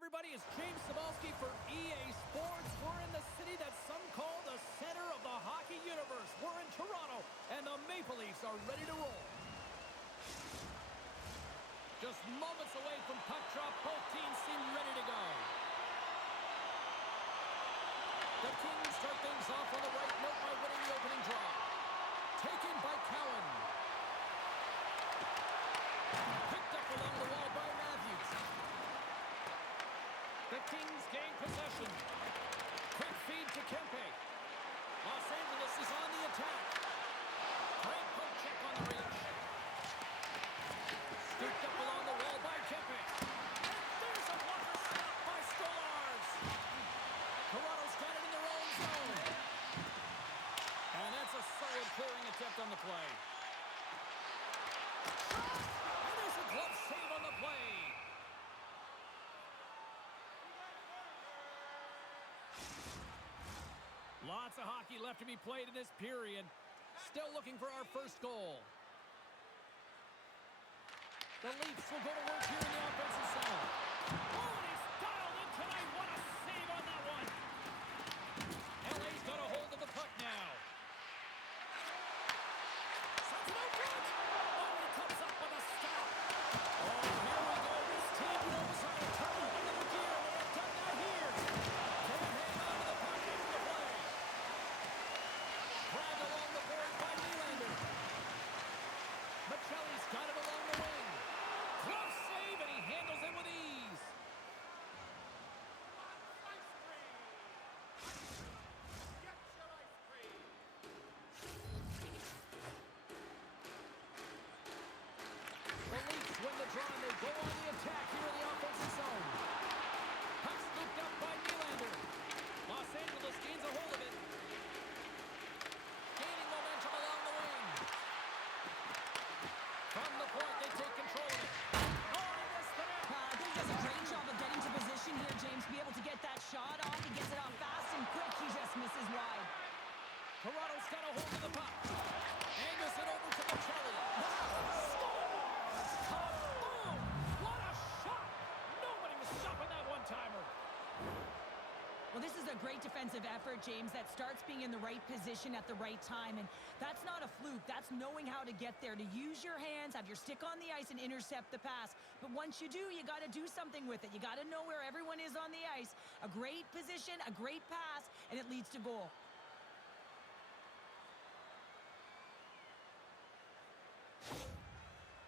everybody, it's James Cebulski for EA Sports. We're in the city that some call the center of the hockey universe. We're in Toronto, and the Maple Leafs are ready to roll. Just moments away from puck drop, both teams seem ready to go. The Kings start things off on the right note by winning the opening draw. Taken by Cowan. Picked up along the wall by Matthews. The Kings gain possession. Quick feed to Kempe. Los Angeles is on the attack. Great poke check on the reach. Scooped up along the wall by Kempe. And there's a blocker stop by Stolarz. Toronto's got it in their own zone. And that's a solid clearing attempt on the play. And there's a glove save on the play. Lots of hockey left to be played in this period. Still looking for our first goal. The Leafs will go to work here in the offensive zone. Oh, and he's dialed in tonight. What a save on that one. LA's got a hold of the puck now. Sends it out front. Oh, he comes up with a stop. Oh, here we go. This team knows how to turn another gear. They have done that here. Can't hang on to the puck into the play. Dragged along the board by Nylander. Michelli's got it along the wing. Close save, and he handles it with ease. The Leafs win the draw, and they go on the attack here in the offensive zone. Puck scooped up by Nylander. Los Angeles gains a hold of it. Gaining momentum along the wing. From the point, they take control of it. Oh, he missed the net. I think he does a great job of getting to position here, James, to be able to get that shot off. He gets it off fast and quick. He just misses wide. Toronto's got a hold of the puck. Angles it over to Michelli. Scores! Kaboom! What a shot! Nobody was stopping that one-timer. Well, this is a great defensive effort, James, that starts being in the right position at the right time. And that's not a fluke. That's knowing how to get there, to use your hands, have your stick on the ice, and intercept the pass. But once you do, you got to do something with it. You got to know where everyone is on the ice. A great position, a great pass, and it leads to goal.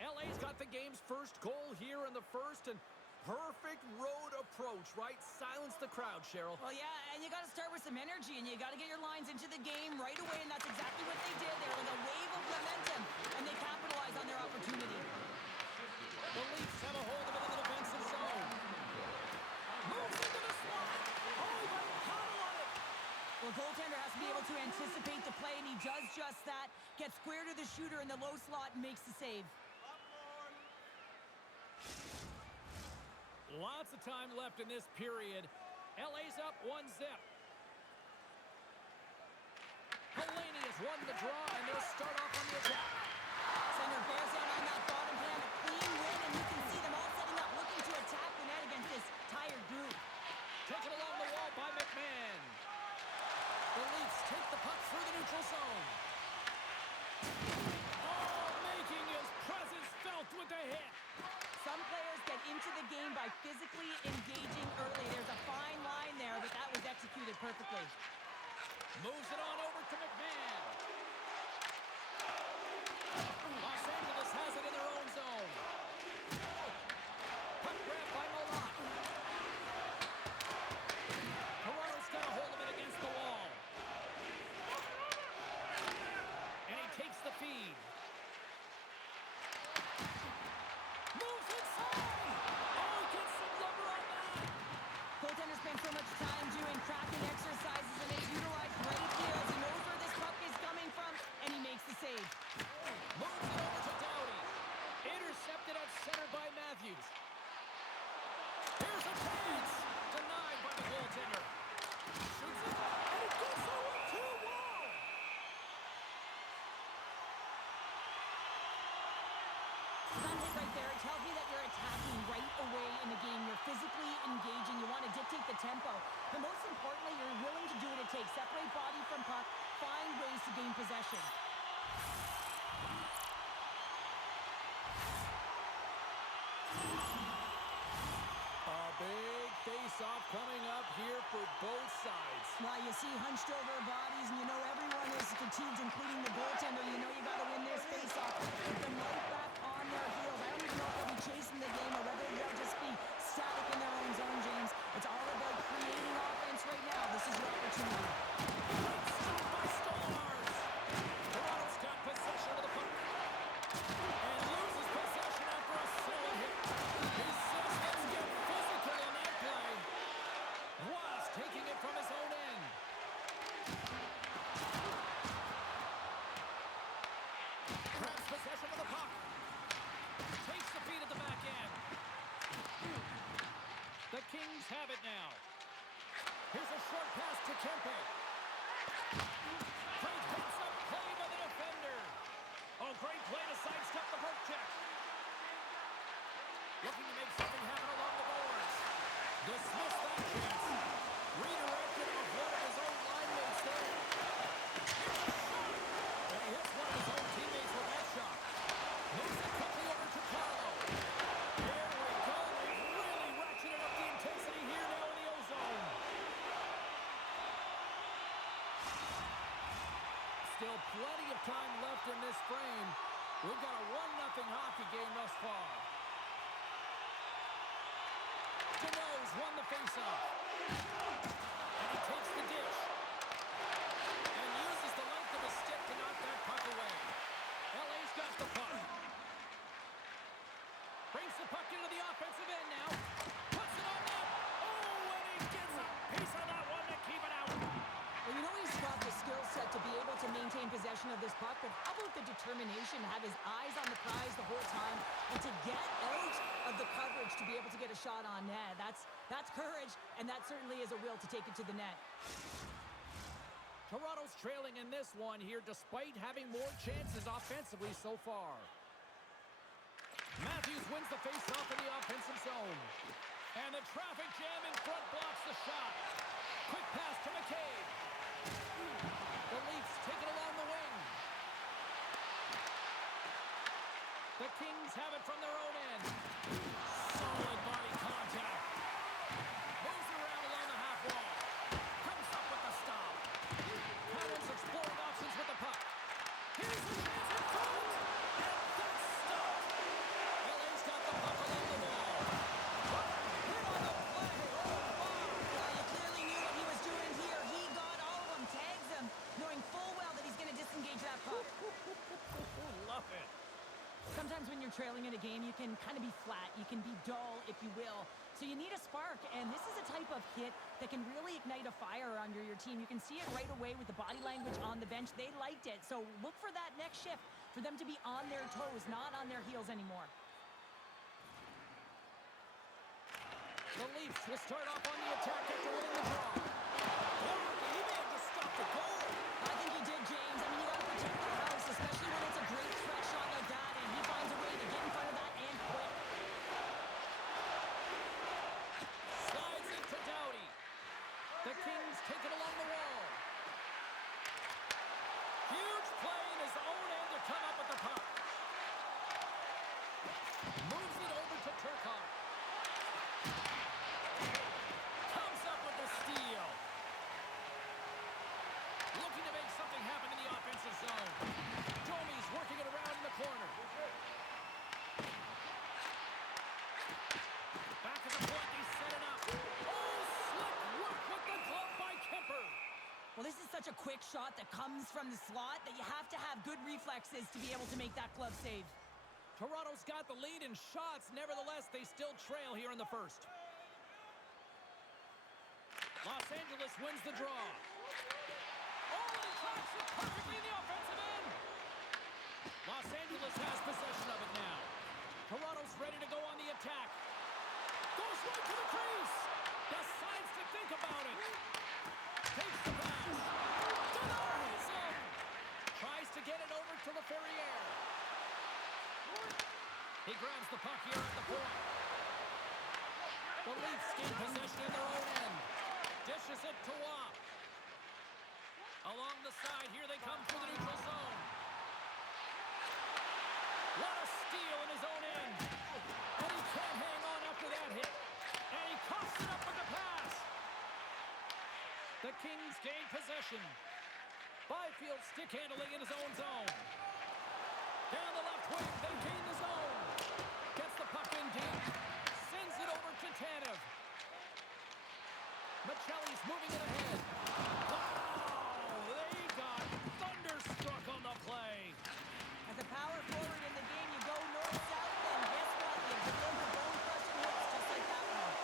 LA's got the game's first goal here in the first, and perfect road approach, right? Silence the crowd, Cheryl. Well, yeah, and you got to start with some energy, and you got to get your lines into the game right away, and that's exactly what they did. They were like a wave of momentum, and they capitalized on their opportunity. The Leafs have a hold of it in the defensive zone. Moves into the slot. Oh, but Connell on it. Well, the goaltender has to be able to anticipate the play, and he does just that. Gets square to the shooter in the low slot and makes the save. Lots of time left in this period. LA's up 1-0. Delaney has won the draw, and they'll start off on the attack. Center bears down on that bottom hand, a clean win, and you can see them all setting up, looking to attack the net against this tired group. Taken along the wall by McMahon. The Leafs take the puck through the neutral zone. Oh, making his presence felt with the hit. Some players get into the game by physically engaging early. There's a fine line there, but that was executed perfectly. Moves it on over to McMahon. Los Angeles has it in their own zone. Puck grab by Malott. Toronto's got a hold of it against the wall. And he takes the feed. Moves inside! Oh, gets some lumber on that! Goaltender spends so much time doing cracking exercises, and he's utilized great deals. He knows where this puck is coming from. So that hit right there, it tells me that you're attacking right away in the game. You're physically engaging. You want to dictate the tempo. But most importantly, you're willing to do what it takes. Separate body from puck. Find ways to gain possession. A big face-off coming up here for both sides. Well, you see hunched over bodies, and you know everyone is fatigued, including the goaltender. You know you got to win this face-off. Put them right back on their heels. I don't even know if they'll be chasing the game or whether they'll just be static in their own zone, James. It's all about creating offense right now. This is your opportunity. Great stop by Stars. Toronto's got possession of the puck and loses possession after a solid hit. He says, let's get physical on that play. Was taking it from his own end. Grabs possession of the puck. Takes the feed at the back end. The Kings have it now. Here's a short pass to Kempe. Great heads-up play by the defender. Oh, great play to sidestep the poke check. Looking to make something happen along the boards. Dismiss that chance. Redirected off one of his own line mates there. And he hits one of his own teammates with that shot. Moves it quickly over to Carlo. There we go. They've really ratcheted up the intensity here now in the O-zone. Still plenty of time left in this frame. We've got a 1-0 hockey game thus far. Cano's won the faceoff. And he takes the dish. And uses the length of his stick to knock that puck away. LA's got the puck. Brings the puck into the offensive end now. Puts it on net. Oh, and he gets a piece of that one to keep it out. Well, you know he's got the skill set to be able to maintain possession of this puck, but how about the determination to have his eyes on the prize the whole time and to get out of the coverage to be able to get a shot on net? That's courage, and that certainly is a will to take it to the net. Toronto's trailing in this one here despite having more chances offensively so far. Matthews wins the faceoff in the offensive zone. And the traffic jam in front blocks the shot. Quick pass to McCabe. The Leafs take it along the wing. The Kings have it from their own end. Solid body contact. Moves around along the half wall. Comes up with the stop. Cannon's exploring options with the puck. Here's a chance in front. And that's stopped. LA's got the puck along the wall. Hit on the play. Oh, wow. Well, you clearly knew what he was doing here. He got all of them, tags them, knowing full well that he's going to disengage that puck. Love it. Sometimes when you're trailing in a game, you can kind of be flat. You can be dull, if you will. So you need a spark, and this is a type of hit that can really ignite a fire under your team. You can see it right away with the body language on the bench. They liked it. So look for that next shift, for them to be on their toes, not on their heels anymore. The Leafs will start off on the attack after winning the draw. Oh, he may have just stopped the goal. I think he did, James. I mean, you got to protect the house, especially when it's a great threat shot like that, and he finds a way to get in front of that and quick. Slides it to Doughty. The Kings take it along the wall. Huge play in his own end to come up with the puck. Moves it over to Turcotte. Comes up with the steal. Looking to make something happen in the offensive zone. Domi's working it around in the corner. Back at the point, they set it up. Oh, slick work with the glove by Kemper. Well, this is such a quick shot that comes from the slot that you have to have good reflexes to be able to make that glove save. Toronto's got the lead in shots. Nevertheless, they still trail here in the first. Los Angeles wins the draw. Oh, and he tracks it perfectly in the offensive end. Los Angeles has possession of it now. Toronto's ready to go on the attack. Goes right to the crease. Decides to think about it. Takes the pass. Denies him. Tries to get it over to LaFerriere. He grabs the puck here at the point. The Leafs gain possession in their own end. Dishes it to Waugh. Along the side, here they come through the neutral zone. What a steal in his own end. And he can't hang on after that hit. And he coughs it up with the pass. The Kings gain possession. Byfield stick handling in his own zone. Down the left wing, they gain the zone. Gets the puck in deep. Sends it over to Tanev. Michelli's moving it ahead. Wow! They got thunderstruck on the play. As a power forward in the game, you go north-south, and guess what? You deliver bone-crushing hits just like that one.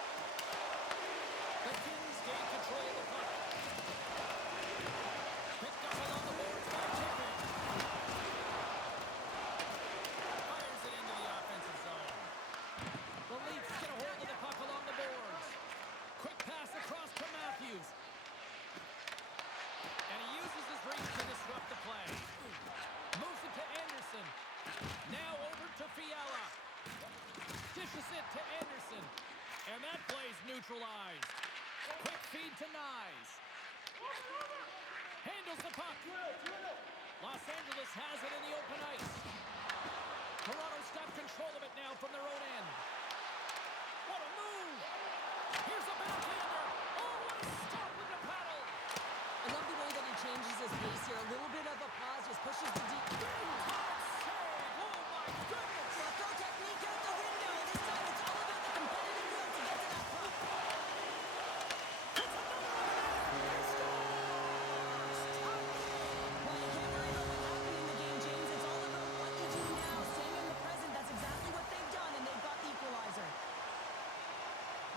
The Kings gain control of the puck. Picked up along the boards by Tippett. Fires it into the offensive zone. The Leafs get a hold of the puck along the boards. Quick pass across to Matthews. And he uses his reach to disrupt the play. Moves it to Anderson. Now over to Fiala. Dishes it to Anderson. And that play's neutralized. Quick feed to Nyes. Handles the puck. Los Angeles has it in the open ice. Toronto's got control of it now from their own end. What a move! Here's a backhander. Oh, what a stop with the paddle! I love the way that he changes his pace here. A little bit of a pause, just pushes the deep. Hard save! Oh, my goodness! Well, throw technique out the window. This time it's all about the competitive will to get to that puck. It's another one! He scores! Well, you can't worry about what happened in the game, James. It's all about what you do now. Staying in the present, that's exactly what they've done, and they've got the equalizer.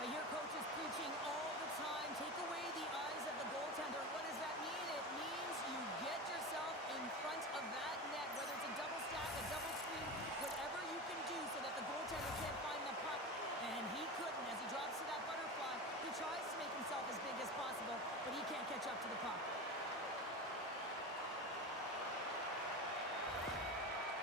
I hear coaches preaching all the time, take away the eyes of the goaltender. What does that mean? It means you get yourself in front of that net, whether it's a double stack, a double screen, whatever you can do so that the goaltender can't find the puck. And he couldn't. As he drops to that butterfly, he tries to make himself as big as possible, but he can't catch up to the puck.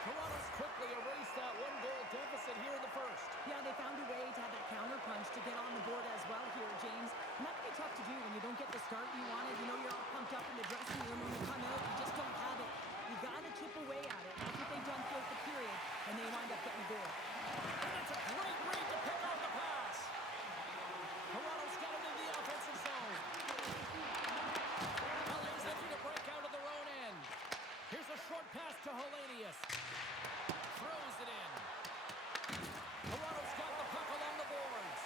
Toronto's quickly erased that one-goal deficit here in the first. Yeah, they found a way to have that counter punch to get on the board as well here, James. And that can be tough to do when you don't get the start you wanted. You know, you're all pumped up in the dressing room. When you come out, you just don't have it. You got to chip away at it. That's what they've done throughout the period, and they wind up getting a goal. And it's a great read to pick off the pass. Toronto's got it in the offensive zone. LA's looking to break out of their own end. Here's a short pass to Hellenius. Throws it in. Toronto's got the puck along the boards.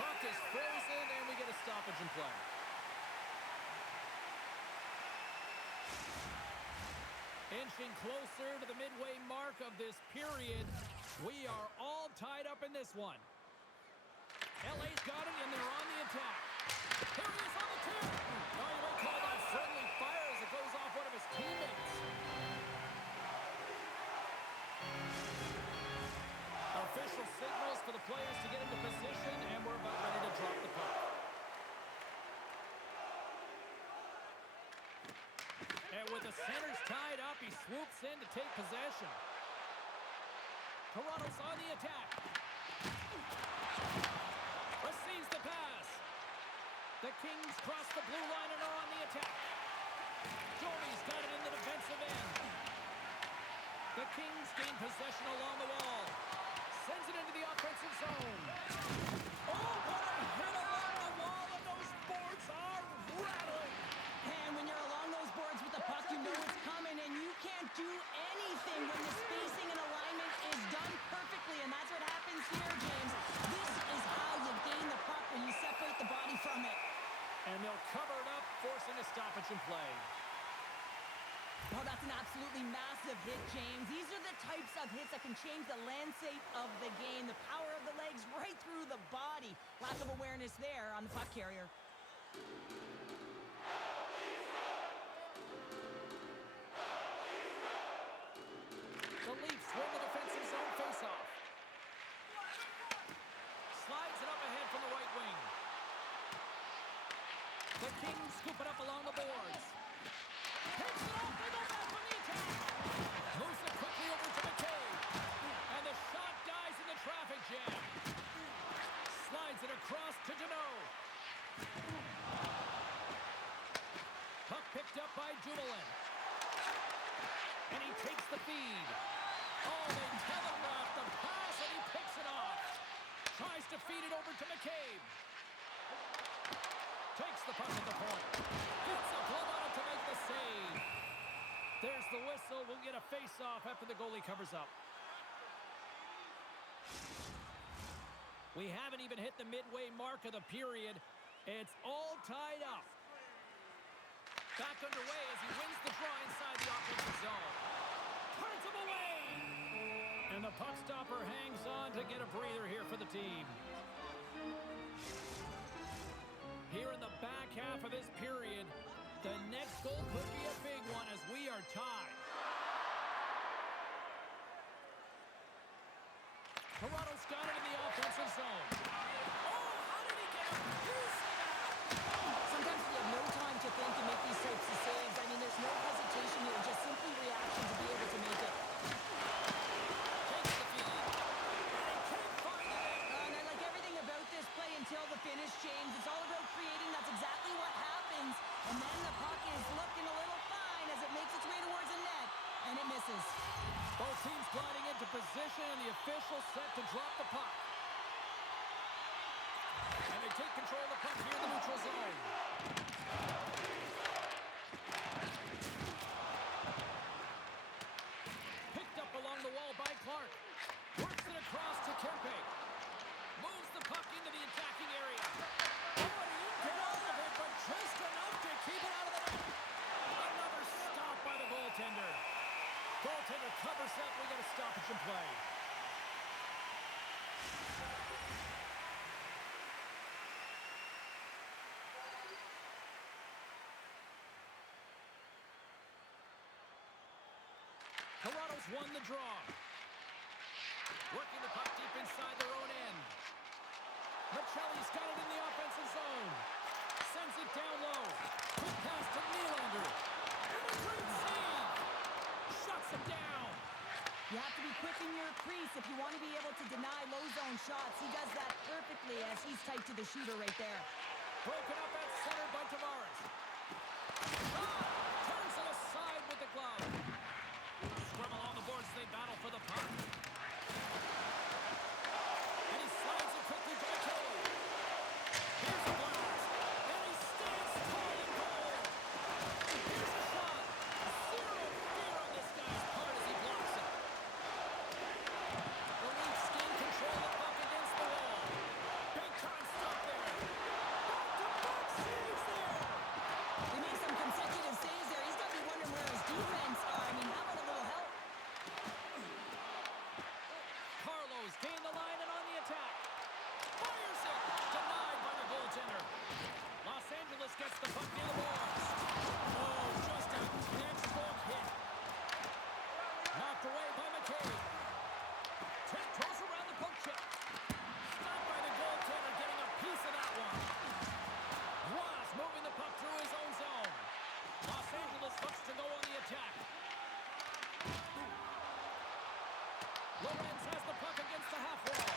Puck is frozen, and we get a stoppage in play. Inching closer to the midway mark of this period. We are all tied up in this one. LA's got it, and they're on the attack. Here he is on the tip. Oh, you may call that friendly fire as it goes off one of his teammates. Official signals for the players to get into position, and we're about ready to drop the puck. And with the centers tied up, he swoops in to take possession. Toronto's on the attack. Receives the pass. The Kings cross the blue line and are on the attack. Doherty's got it in the defensive end. The Kings gain possession along the wall. Sends it into the offensive zone. Oh, what a hit along the wall, and those boards are rattling. And when you're along those boards with the puck, you know it's coming, and you can't do anything when the spacing and alignment is done perfectly, and that's what happens here, James. This is how you gain the puck when you separate the body from it. And they'll cover it up, forcing a stoppage in play. Oh, that's an absolutely massive hit, James. These are the types of hits that can change the landscape of the game. The power of the legs right through the body. Lack of awareness there on the puck carrier. The Leafs win the defensive zone faceoff. Slides it up ahead from the right wing. The Kings scoop it up along the boards. Takes it off, they go back from the attack. Moves it quickly over to McKay. takes the feed. Oh, they telegraph the pass, and he picks it off. Tries to feed it over to McCabe. Takes the puck at the point. Gets a glove on it to make the save. There's the whistle. We'll get a face-off after the goalie covers up. We haven't even hit the midway mark of the period. It's all tied up. Back underway as he wins the draw inside the offensive zone. Turns him away! And the puck stopper hangs on to get a breather here for the team. Here in the back half of this period, the next goal could be a big one as we are tied. Toronto's got it in the offensive zone. Oh, how did he get a piece of that? Sometimes you have no time to think and make these types of saves. I mean, there's no hesitation here, just simply reaction to be able to make it. Takes the feed. And he can't find it. And I like everything about this play until the finish, James. It's all about creating. That's exactly what happens. And then the puck is looking a little fine as it makes its way towards the net. And it misses. Both teams gliding into position, and the official set to drop the puck. And they take control of the puck here in the neutral zone. Picked up along the wall by Clark. Works it across to Kempe. Moves the puck into the attacking area. Oh, and he didn't get all of it, but just enough to keep it out of the net. Another stop by the goaltender. Goaltender covers up. We got a stoppage in play. Toronto's won the draw. Working the puck deep inside their own end. Machelli's got it in the offensive zone. Sends it down low. Quick pass to Nylander. And a great save. Shuts him down. You have to be quick in your crease if you want to be able to deny low zone shots. He does that perfectly as he's tight to the shooter right there. Broken up at center by Tavares. Turns it aside with the glove. Scrum along the boards as they battle for the puck. And he slides it quickly to McCabe. Here's a blast. And he stands tall and bold. Here's a shot. Zero fear on this guy's part as he blocks it. The Leafs gain control of the puck against the wall. Big time stop there. Back-to-back saves there. He made some consecutive saves there. He's got to be wondering where his defense are. I mean, how about a little help? Carlos gained the line and on the attack. Fires it. Denied by the goaltender. Los Angeles gets the puck near the boards. Oh, just a textbook hit. Knocked away by McCabe. Tiptoes around the poke check. Stopped by the goaltender, getting a piece of that one. Ross moving the puck through his own zone. Los Angeles looks to go on the attack. Lorenz has the puck against the half wall.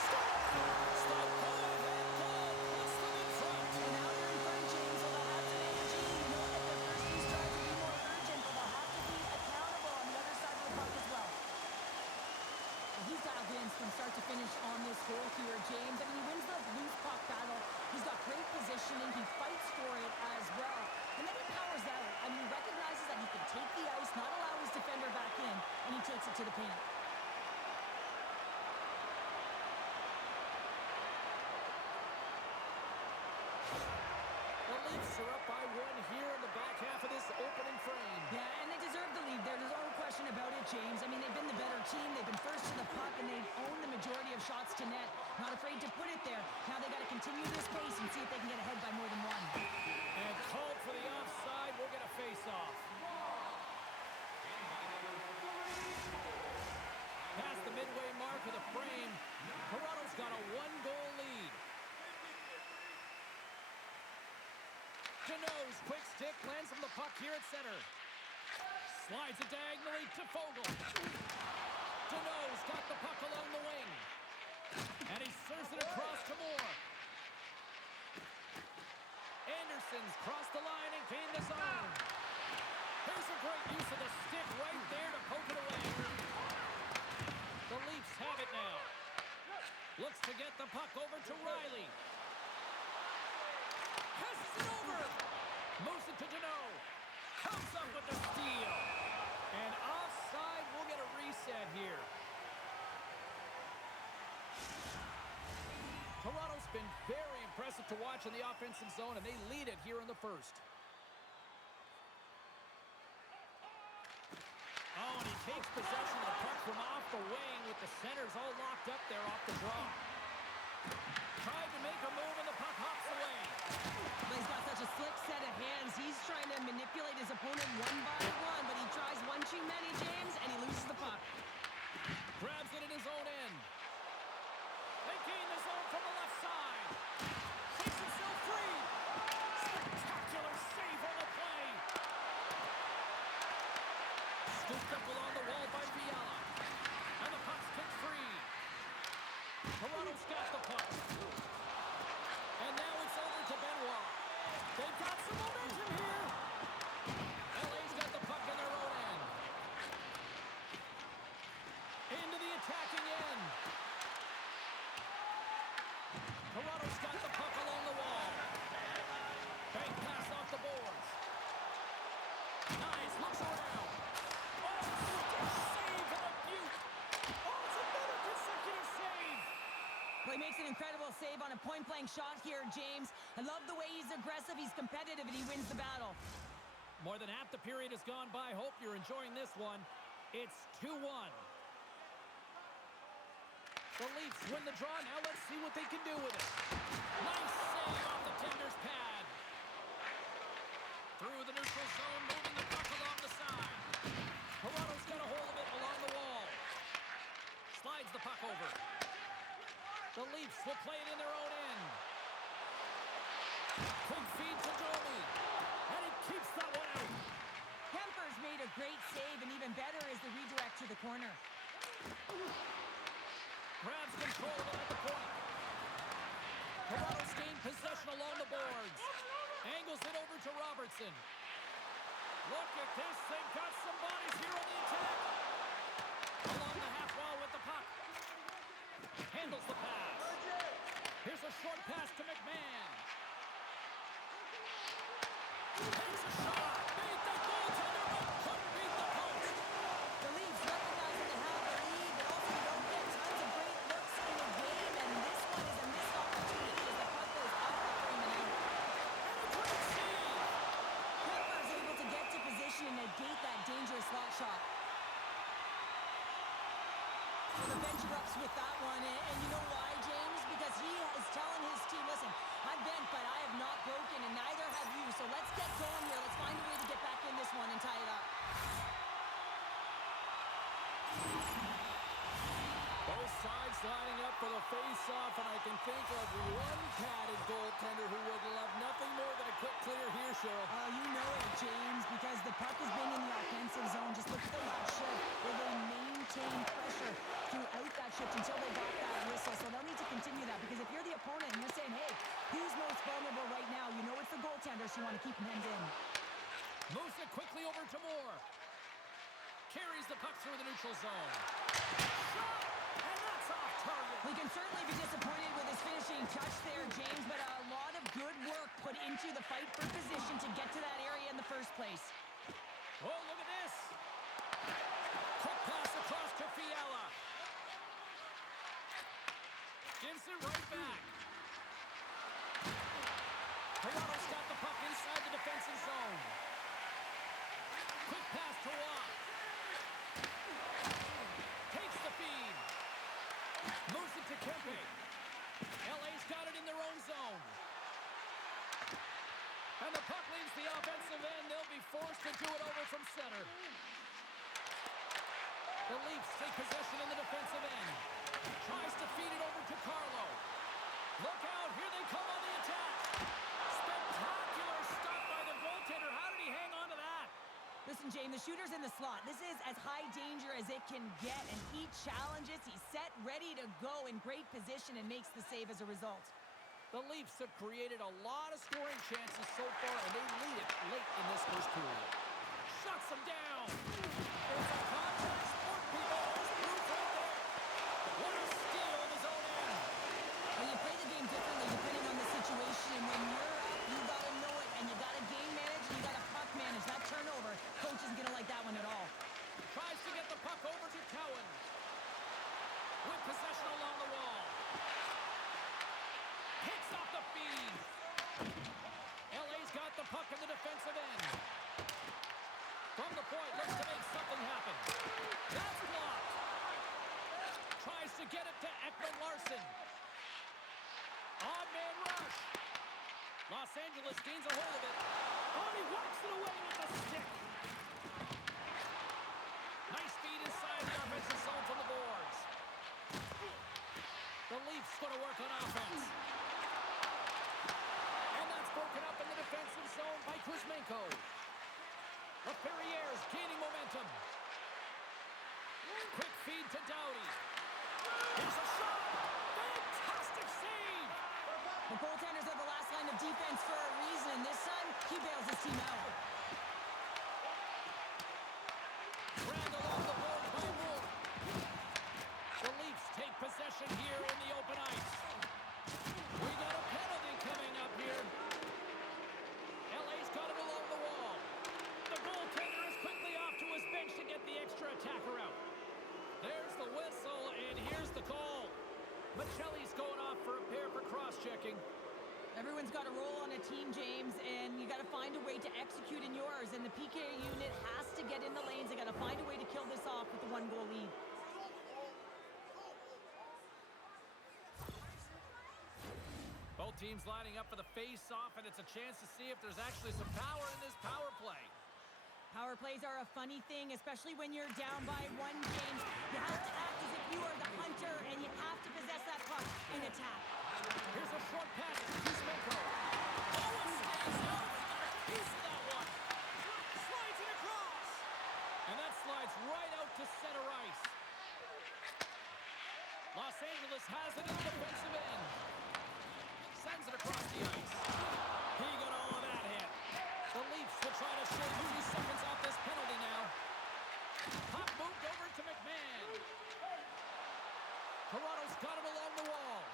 Stop goal ahead goal puts them in front. And now they're in front, James, so they'll have to manage it. You know that their first few strides will be more urgent, but they'll have to be accountable on the other side of the puck as well. Well, he's dialed in from start to finish on this goal here, James. I mean, he wins the loose puck battle. He's got great positioning. He fights for it as well. And then he powers out. I mean, he recognizes that he can take the ice, not allow his defender back in, and he takes it to the paint. The Leafs are up by one here in the back half of this opening frame. Yeah, and they deserve the lead there. There's no question about it, James. I mean, they've been the better team. They've been first to the puck, and they've owned the majority of shots to net. Not afraid to put it there. Now they got to continue this pace and see if they can get ahead by more than one. And called for the offside. We'll get a face-off. Past the midway mark of the frame, Toronto's got a one-goal lead. Deneau's quick stick lands him the puck here at center. Slides it diagonally to Fogle. Deneau's got the puck along the wing. And he serves it across to Moore. Anderson's crossed the line and gained the zone. Here's a great use of the stick right there to poke it away. The Leafs have it now. Looks to get the puck over to Riley. Passes it over. Moves it to Deneau. Comes up with the steal. And offside, we'll get a reset here. Toronto's been very impressive to watch in the offensive zone, and they lead it here in the first. Oh, and he takes possession of the puck from off the wing with the centers all locked up there off the draw. Tried to make a move, and the puck hops away. But he's got such a slick set of hands. He's trying to manipulate his opponent one by one, but he tries one too many, James, and he loses the puck. Grabs it in his own end. They gain the zone from the left side. Takes himself free. Spectacular save on the play. Scooped up along the wall by Fiala. And the puck's kicked free. Toronto's got the puck. And now it's over to Benoit. They've got some momentum here. LA's got the puck in their own end. Into the attacking end. Toronto's got the puck along the wall. Bank pass off the boards. Nice, looks around. Oh, stick save and a beaut. Oh, it's another consecutive save. Well, he makes an incredible save on a point-blank shot here, James. I love the way he's aggressive, he's competitive, and he wins the battle. More than half the period has gone by. Hope you're enjoying this one. It's 2-1. The Leafs win the draw. Now let's see what they can do with it. Nice save off the tender's pad. Through the neutral zone, moving the puck along the side. Toronto's got a hold of it along the wall. Slides the puck over. The Leafs will play it in their own end. Quick feed to Domi. And he keeps that one out. Kemper's made a great save, and even better is the redirect to the corner. Grabs control of it at the point. Toronto's gained possession along the boards. Angles it over to Robertson. Look at this. They've got some bodies here on the attack. Along the half wall with the puck. Handles the pass. Here's a short pass to McMahon. Takes a shot. Beat the goaltender, but couldn't beat the post. The Leafs recognizing they have the lead, but also you don't get tons of great looks in a game, and this one is a missed opportunity as the puck goes out the frame and out. And a great save. Kemper's able to get to position and negate that dangerous slot shot. So the bench erupts with that one, and you know why, James? Because he is telling his team, listen, I'm bent, but I have not broken, and neither have you, so let's get going here. Let's find a way to get back in this one and tie it up. Both sides lining up for the face-off, and I can think of one padded goaltender who would love nothing more than a quick clear here, Cheryl. Oh, you know it, James, because the puck has been in the offensive zone. Just look at the last shift where they maintain pressure throughout that shift until they got that whistle. So they'll need to continue that, because if you're the opponent and you're saying, hey, who's most vulnerable right now? You know it's the goaltender, so you want to keep him hemmed in. Moves it quickly over to Moore. Carries the puck through the neutral zone. Shot! And that's off target. We can certainly be disappointed with his finishing touch there, James, but a lot of good work put into the fight for position to get to that area in the first place. Oh, look at this. Quick pass across to Fiala. Gives it right back. Toronto's got the puck inside the defensive zone. Quick pass to Watt. Takes the feed. Moves it to Kempe. LA's got it in their own zone. And the puck leaves the offensive end. They'll be forced to do it over from center. The Leafs take possession in the defensive end. Tries to feed it over to Carlo. Look out, here they come on the attack. Spectacular stop by the goaltender. How did he hang on to that? Listen, James, the shooter's in the slot. This is as high danger as it can get, and he challenges. He's set, ready to go, in great position, and makes the save as a result. The Leafs have created a lot of scoring chances so far, and they lead it late in this first period. Shuts him down. It's a contact sport, people. There's proof right there. What a steal in his own end. Well, you play the game differently depending on the situation. And when you're up, you got to know it. And you got to game manage, and you got to puck manage. That turnover, coach isn't going to like that one at all. Tries to get the puck over to Cowan. With possession along the wall. Picks off the feed. LA's got the puck in the defensive end. From the point, looks to make something happen. That's blocked. Tries to get it to Ekman-Larsson. On-man rush. Los Angeles gains a hold of it. Oh, he whacks it away with the stick. Nice feed inside the offensive zone from the boards. The Leafs going to work on offense. And that's broken up in the defensive zone by Kuzmenko. LaFerriere's gaining momentum. Quick feed to Doughty. Here's a shot. Fantastic save. The goaltenders are the last line of defense for a reason. This time, he bails his team out. Dragged along the board by Wolf. The Leafs take possession here in the open ice. We got a penalty coming up here. LA's got it along the wall. The goaltender is quickly off to his bench to get the extra attacker out. There's the whistle, and here's the call. Michelli's going off for a pair for cross-checking. Everyone's got a role on a team, James, and you got to find a way to execute in yours. And the PK unit has to get in the lanes. They got to find a way to kill this off with the one-goal lead. Both teams lining up for the face-off, and it's a chance to see if there's actually some power in this power play. Power plays are a funny thing, especially when you're down by one, James. You have to act as if you are the hunter, and you have to possess that puck in attack. Here's a short pass to Kuzmenko. Oh, it stays out. We got a piece of that one. Slides it across. And that slides right out to center ice. Los Angeles has it in the defensive end. Sends it across the ice. He got all of that hit. The Leafs will try to shave 2 seconds off this penalty now. Puck moved over to McMahon. Toronto's got it along the wall.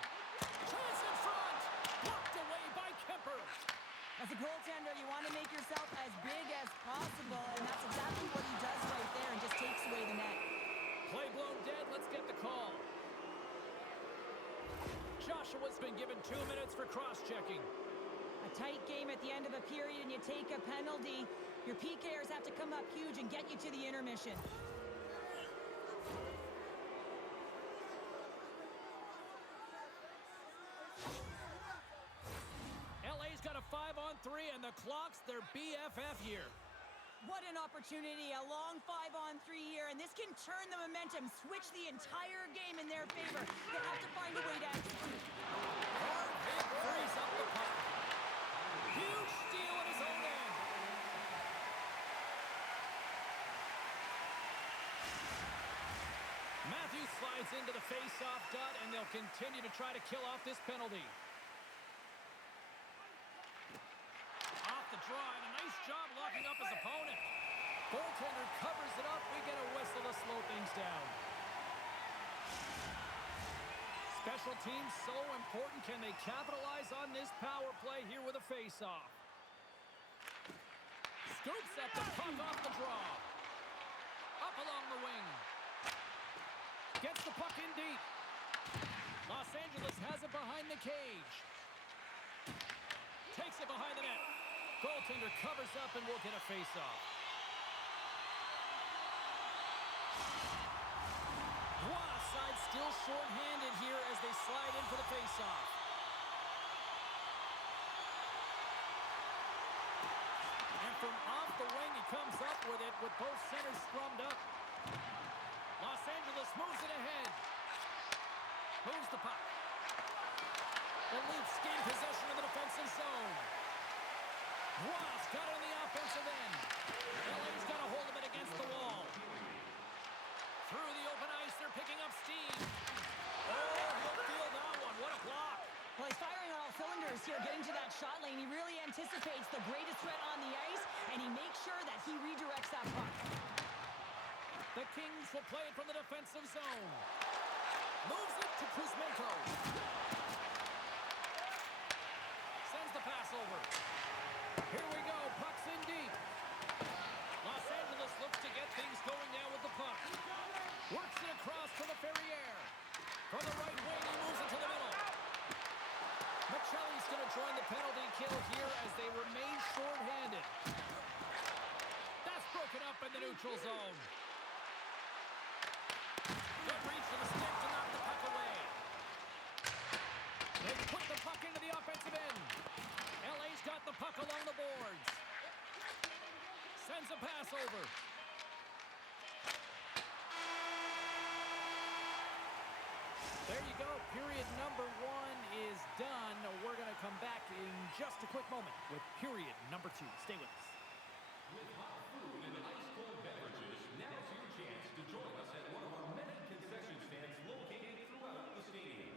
Chance in front. Blocked away by Kemper. As a goaltender, you want to make yourself as big as possible, and that's exactly what he does right there and just takes away the net. Play blown dead. Let's get the call. Joshua's been given 2 minutes for cross-checking. A tight game at the end of a period and you take a penalty. Your PKers have to come up huge and get you to the intermission. LA's got a 5-on-3 and the clock's their BFF here. What an opportunity, a long 5-on-3 here, and this can turn the momentum, switch the entire game in their favor. They have to find a way to execute. Hard hit frees up the puck. Huge steal at his own end. Matthews slides into the face-off dot, and they'll continue to try to kill off this penalty. Off the draw, and a nice job locking up his opponent. Goaltender covers it up. We get a whistle to slow things down. Special teams so important. Can they capitalize on this power play here with a face-off? Scoops up the puck off the draw. Up along the wing. Gets the puck in deep. Los Angeles has it behind the cage. Takes it behind the net. Goaltender covers up and will get a face-off. Juan side still short-handed here as they slide in for the face-off. And from off the wing, he comes up with it with both centers scrummed up. Los Angeles moves it ahead. Moves the puck. The Leafs gain possession of the defensive zone. Ross got it on the offensive end. LA's got a hold of it against the wall. Through the open ice, they're picking up steam. Oh, he'll feel that one. What a block. Well, he's firing on all cylinders here, getting to that shot lane. He really anticipates the greatest threat on the ice, and he makes sure that he redirects that puck. The Kings will play it from the defensive zone. Moves it to Kuzmenko. Sends the pass over. Here we go. Puck's in deep. Los Angeles looks to get things going now with the puck. Works it across to the Ferrier. From the right wing, he moves it to the middle. Michelli's going to join the penalty kill here as they remain short-handed. That's broken up in the neutral zone. Good reach to the stick to knock the puck away. They put the puck into the offensive end. LA's got the puck along the boards. Sends a pass over. There you go. Period number 1 is done. We're going to come back in just a quick moment with period number 2. Stay with us. With hot food and ice-cold beverages, now's your chance to join us at one of our many concession stands located throughout the stadium.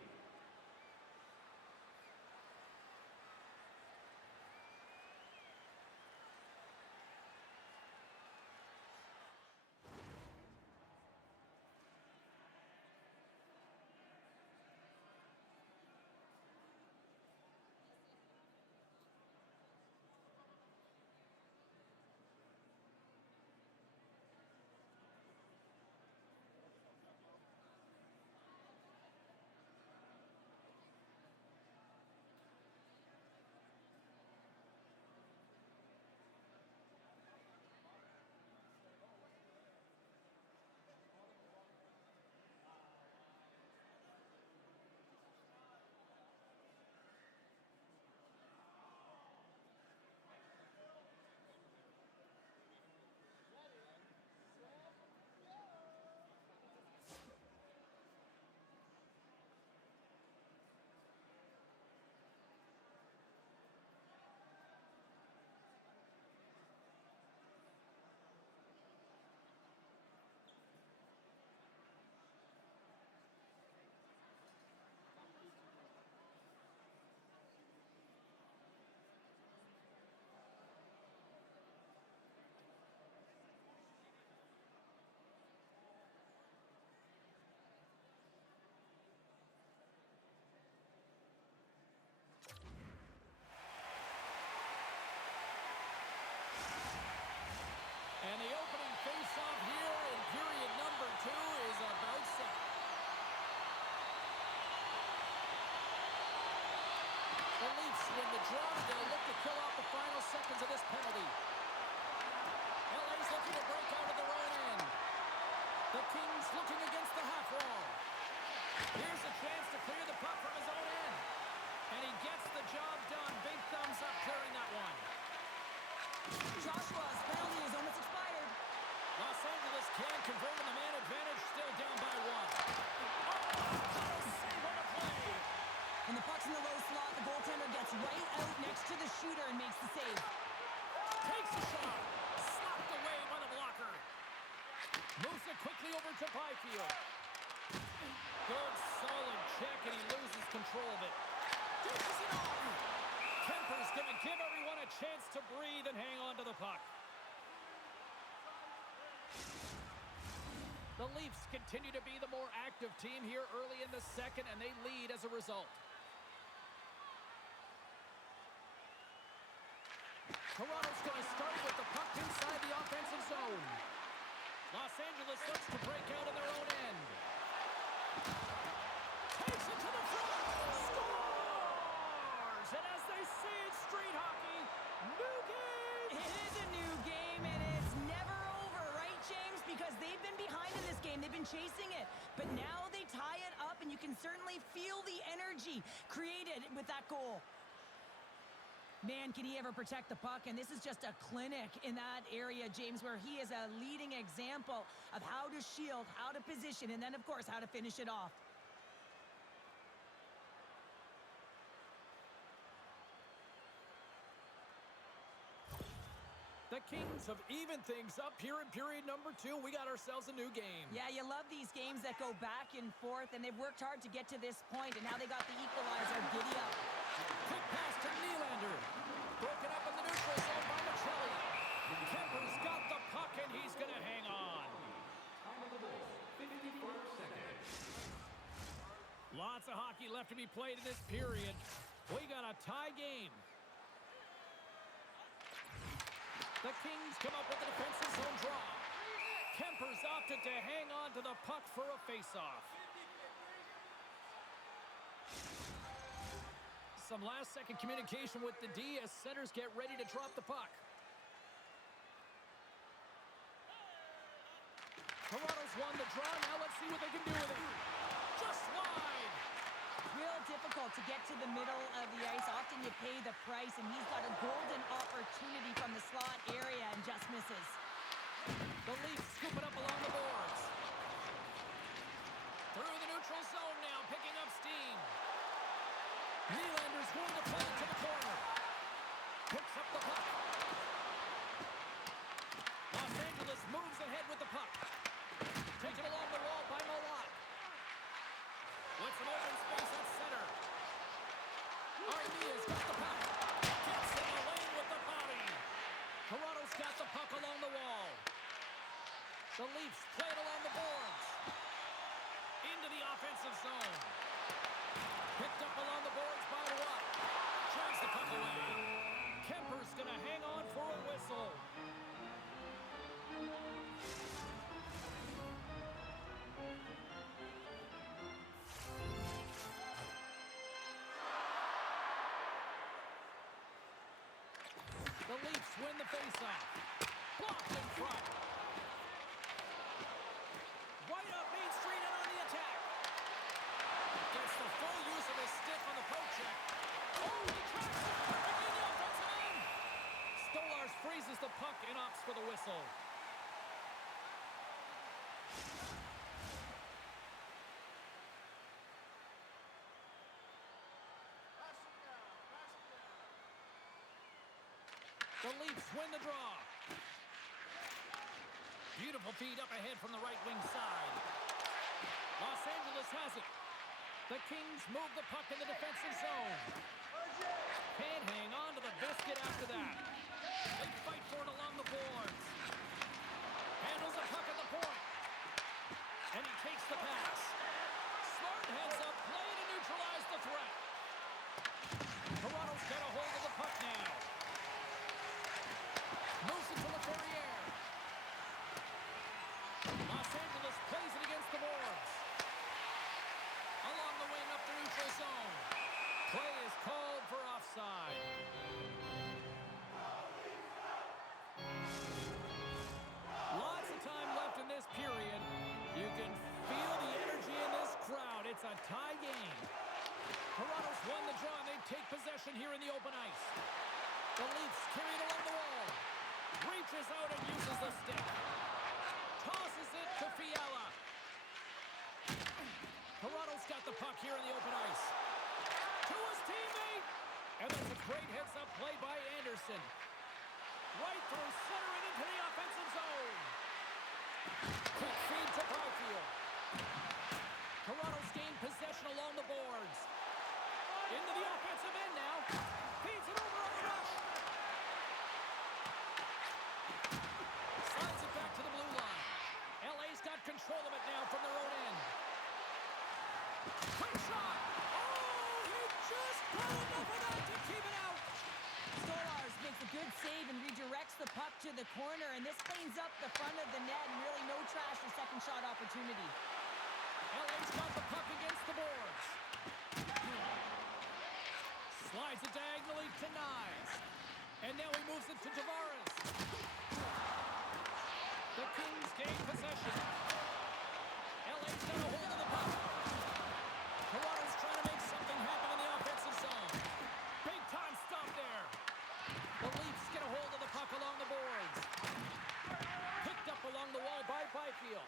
And the opening face-off here in period number 2 is about set. The Leafs win the draw. They'll look to kill off the final seconds of this penalty. LA's looking to break out of their own end. The Kings looking against the half wall. Here's a chance to clear the puck from his own end. And he gets the job done. Big thumbs up clearing that one. Joshua's penalty is almost expired. Los Angeles can convert in the man advantage, still down by 1. Oh, save on the play. When the puck's in the low slot, the goaltender gets right out next to the shooter and makes the save. Takes a shot. Slapped away by the blocker. Moves it quickly over to Byfield. Good, solid check, and he loses control of it. Dishes it off. Kemper's going to give everyone a chance to breathe and hang on to the puck. The Leafs continue to be the more active team here early in the second, and they lead as a result. Toronto's going to start with the puck inside the offensive zone. Los Angeles looks to break out in their own end. Takes it to the front. Scores! And as they say in street hockey, new game! It is a new game, and it's never over, right, James? Because they've been behind in this game. They've been chasing it. But now they tie it up, and you can certainly feel the energy created with that goal. Man, can he ever protect the puck? And this is just a clinic in that area, James, where he is a leading example of how to shield, how to position, and then, of course, how to finish it off. The Kings have evened things up here in period number 2. We got ourselves a new game. Yeah, you love these games that go back and forth, and they've worked hard to get to this point, and now they got the equalizer. Giddy up. Quick pass to Nylander. Broken up in the neutral zone by Michelli. Kemper's got the puck, and he's going to hang on. Time of the goal, 55 seconds. Lots of hockey left to be played in this period. We got a tie game. The Kings come up with a defensive zone draw. Kemper's opted to hang on to the puck for a faceoff. Some last-second communication with the D as centers get ready to drop the puck. Toronto's won the draw. Now let's see what they can do with it. Just wide. Real difficult to get to the middle of the ice. Often you pay the price, and he's got a golden opportunity from the slot area and just misses. The Leafs scoop it up along the boards. Through the neutral zone now, picking up steam. Nylander's going to play it to the corner. Picks up the puck. Los Angeles moves ahead with the puck. Taken along the wall by Malott. With some open space at center. Armia's got the puck. Gets in the lane with the body. Toronto's got the puck along the wall. The Leafs play it along the boards. Into the offensive zone. Picked up along the boards by Watt. Drives the puck away. Kemper's going to hang on for a whistle. The Leafs win the faceoff. Blocked in front. Right up Main Street and on the attack. Gets the full use of his stick on the poke check. Oh, he tracks it perfectly in the offensive end. Stolarz freezes the puck and opts for the whistle. The Leafs win the draw. Beautiful feed up ahead from the right wing side. Los Angeles has it. The Kings move the puck in the defensive zone. Can't hang on to the biscuit after that. They fight for it along the boards. Handles the puck at the point. And he takes the pass. Smart heads up play to neutralize the threat. Toronto's got a hold of the puck now. Moves it to Leferrier. Los Angeles plays it against the boards. Along the wing up the neutral zone. Play is called for offside. Lots of time left in this period. You can feel the energy in this crowd. It's a tie game. Toronto's won the draw and they take possession here in the open ice. The Leafs carry it along the wall. Reaches out and uses the stick. Tosses it to Fiala. Toronto's got the puck here in the open ice. To his teammate. And that's a great heads-up play by Anderson. Right through center and into the offensive zone. Quick feed to Byfield. Toronto's gained possession along the boards. Into the offensive end now. Feeds it over on the rush. Slides it back to the blue line. LA's got control of it now from their own end. Quick shot! Oh, he just got enough of that to keep it out! Stolarz makes a good save and redirects the puck to the corner, and this cleans up the front of the net, and really no trash for second shot opportunity. LA's got the puck against the boards. Slides it diagonally to Nyes. And now he moves it to Tavares. The Kings gain possession. LA's got a hold of the puck. Toronto's trying to make something happen in the offensive zone. Big time stop there. The Leafs get a hold of the puck along the boards. Picked up along the wall by Byfield.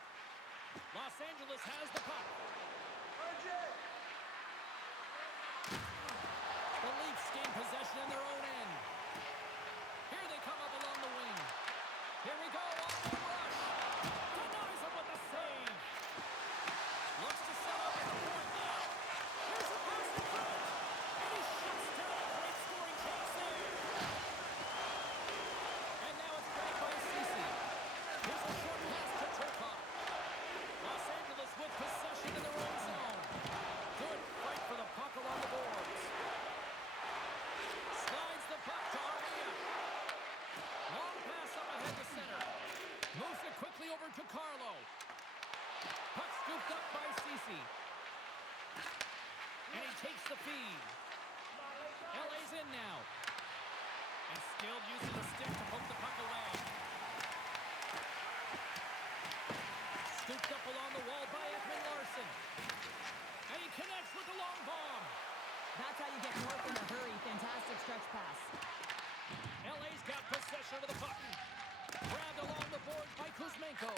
Los Angeles has the puck. The Leafs gain possession in their own end. Here they come up along the wing. Here we go, all-in rush. Denies him with the save. Looks to set up at the point now. Here's a pass in front. And he shuts down easy. And he takes the feed. LA's in now. And Skilled uses the stick to poke the puck away. Scooped up along the wall by Ekman Larson. And he connects with the long bomb. That's how you get north in a hurry. Fantastic stretch pass. LA's got possession of the puck. Grabbed along the boards by Kuzmenko.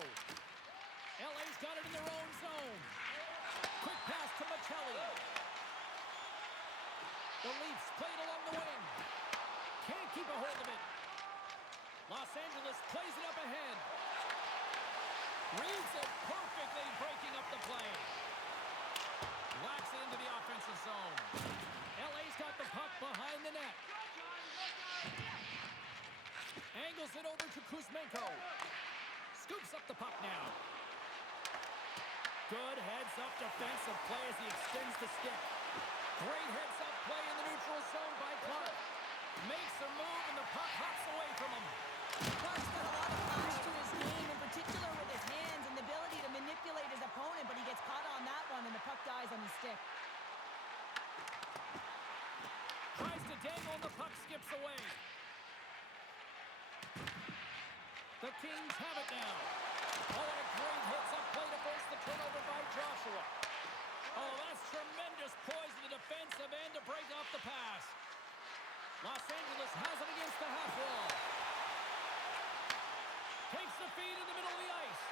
LA's got it in their own zone. Quick pass to Machelli. The Leafs play it along the wing. Can't keep a hold of it. Los Angeles plays it up ahead. Reads it perfectly, breaking up the play. Whacks it into the offensive zone. LA's got the puck behind the net. Angles it over to Kuzmenko. Scoops up the puck now. Good heads-up defensive play as he extends the stick. Great heads-up play in the neutral zone by Clark. Makes a move and the puck hops away from him. Clark's got a lot of flash to his game, in particular with his hands and the ability to manipulate his opponent, but he gets caught on that one and the puck dies on his stick. Tries to dangle and the puck skips away. The Kings have it now. Oh, and a great hits-up play to force the turnover by Joshua. Oh, that's tremendous poise in the defensive end to break off the pass. Los Angeles has it against the half wall. Takes the feed in the middle of the ice.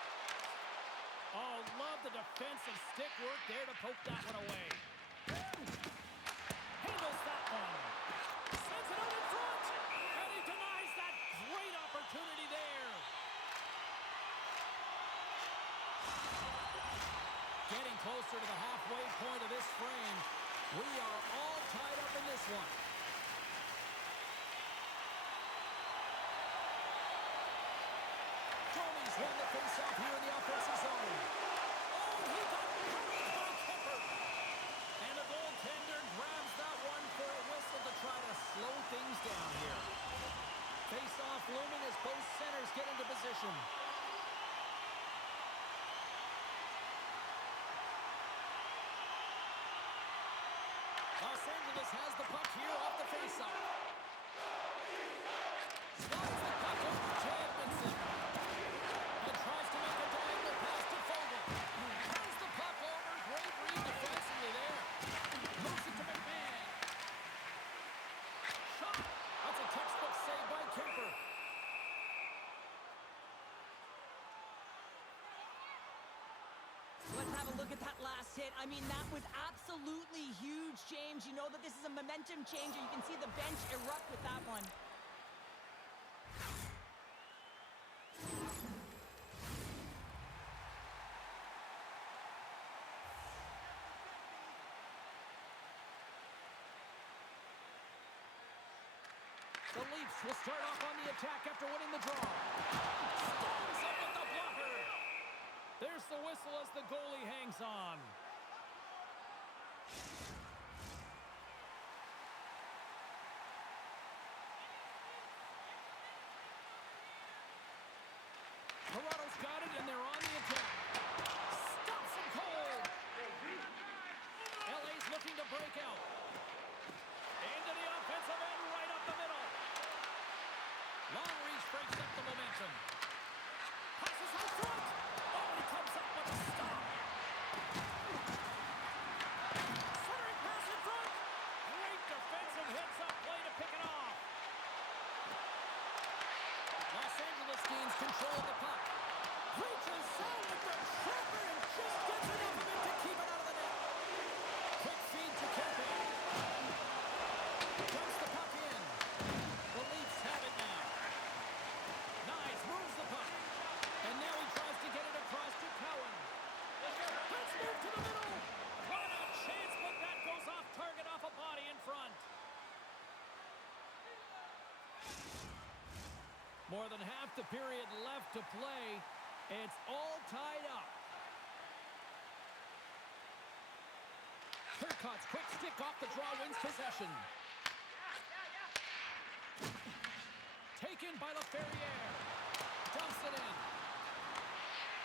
Oh, love the defensive stick work there to poke that one away. Handles that one. Sends it out in front. And he denies that great opportunity there. Getting closer to the halfway point of this frame. We are all tied up in this one. Tony's won the faceoff here in the offensive zone. Oh, he got hurried by Kemper. And the goaltender grabs that one for a whistle to try to slow things down here. Faceoff looming as both centers get into position. Los Angeles has the puck here off the faceoff. Slides the puck over to Edmondson. And tries to make a diagonal pass to Fogle. Turns the puck over. Great read defensively there. Moves it to McMahon. Shot. That's a textbook save by Kemper. Let's have a look at that last hit. I mean, that was absolutely huge, James. You know that this is a momentum changer. You can see the bench erupt with that one. The Leafs will start off on the attack after winning the draw. Stones up with the blocker. There's the whistle as the goalie hangs on. Toronto's got it, and they're on the attack. Stops him cold. LA's looking to break out. Into the offensive end, right up the middle. Long reach breaks up the momentum. Passes out front. Oh, he comes up with a stop. Centering pass in front. Great defensive hits-up play to pick it off. Los Angeles gains control of the puck. Reaches out with the trapper and just gets enough of it to keep it out of the net. Quick feed to Kemper. Dumps the puck in. The Leafs have it now. Nice, moves the puck. And now he tries to get it across to Cowan. Let's move to the middle. What a chance, but that goes off target off a body in front. More than half the period left to play. It's all tied up. Turcotte's quick stick off the draw wins possession. Taken by LaFerriere. Dumps it in.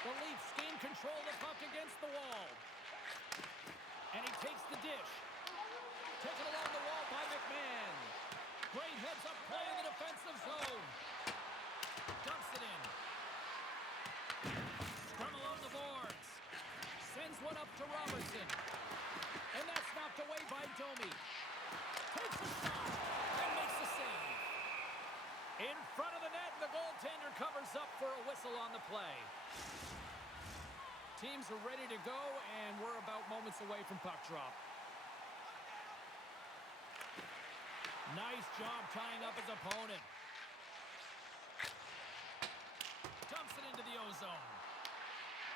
The Leafs gain control of the puck against the wall. dish. Taken along the wall by McMahon. Great heads-up play in the defensive zone. Dumps it in. Scrum along the boards. Sends one up to Robertson. And that's knocked away by Domi. Takes a shot and makes the save. In front of the net, the goaltender covers up for a whistle on the play. Teams are ready to go, and we're about moments away from puck drop. Nice job tying up his opponent. Dumps it into the ozone.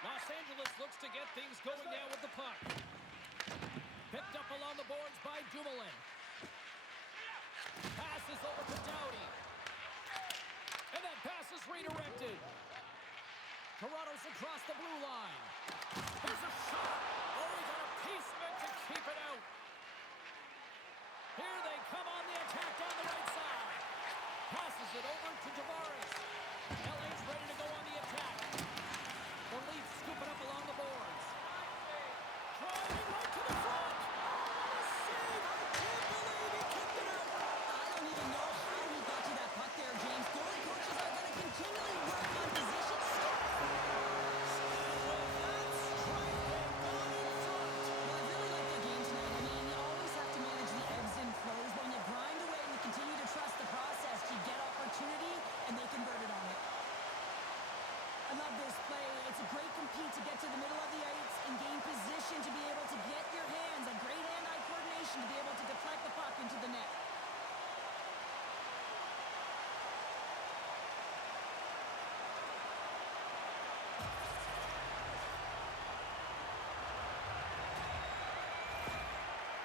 Los Angeles looks to get things going down with the puck. Picked up along the boards by Dumoulin. Passes over to Doughty. And that pass is redirected. Toronto's across the blue line. Here's a shot. Oh, he got a piece of it to keep it out. Here they come on the attack down the right side. Passes it over to Tavares. LA's ready to go on the attack. The Leafs scoop it up along the boards. Driving right to the front. A save. I can't believe he kicked it out. I don't even know how he got to that puck there, James. Goalie coaches are going to continually work on position. It's a great compete to get to the middle of the ice and gain position to be able to get your hands, a great hand-eye coordination to be able to deflect the puck into the net.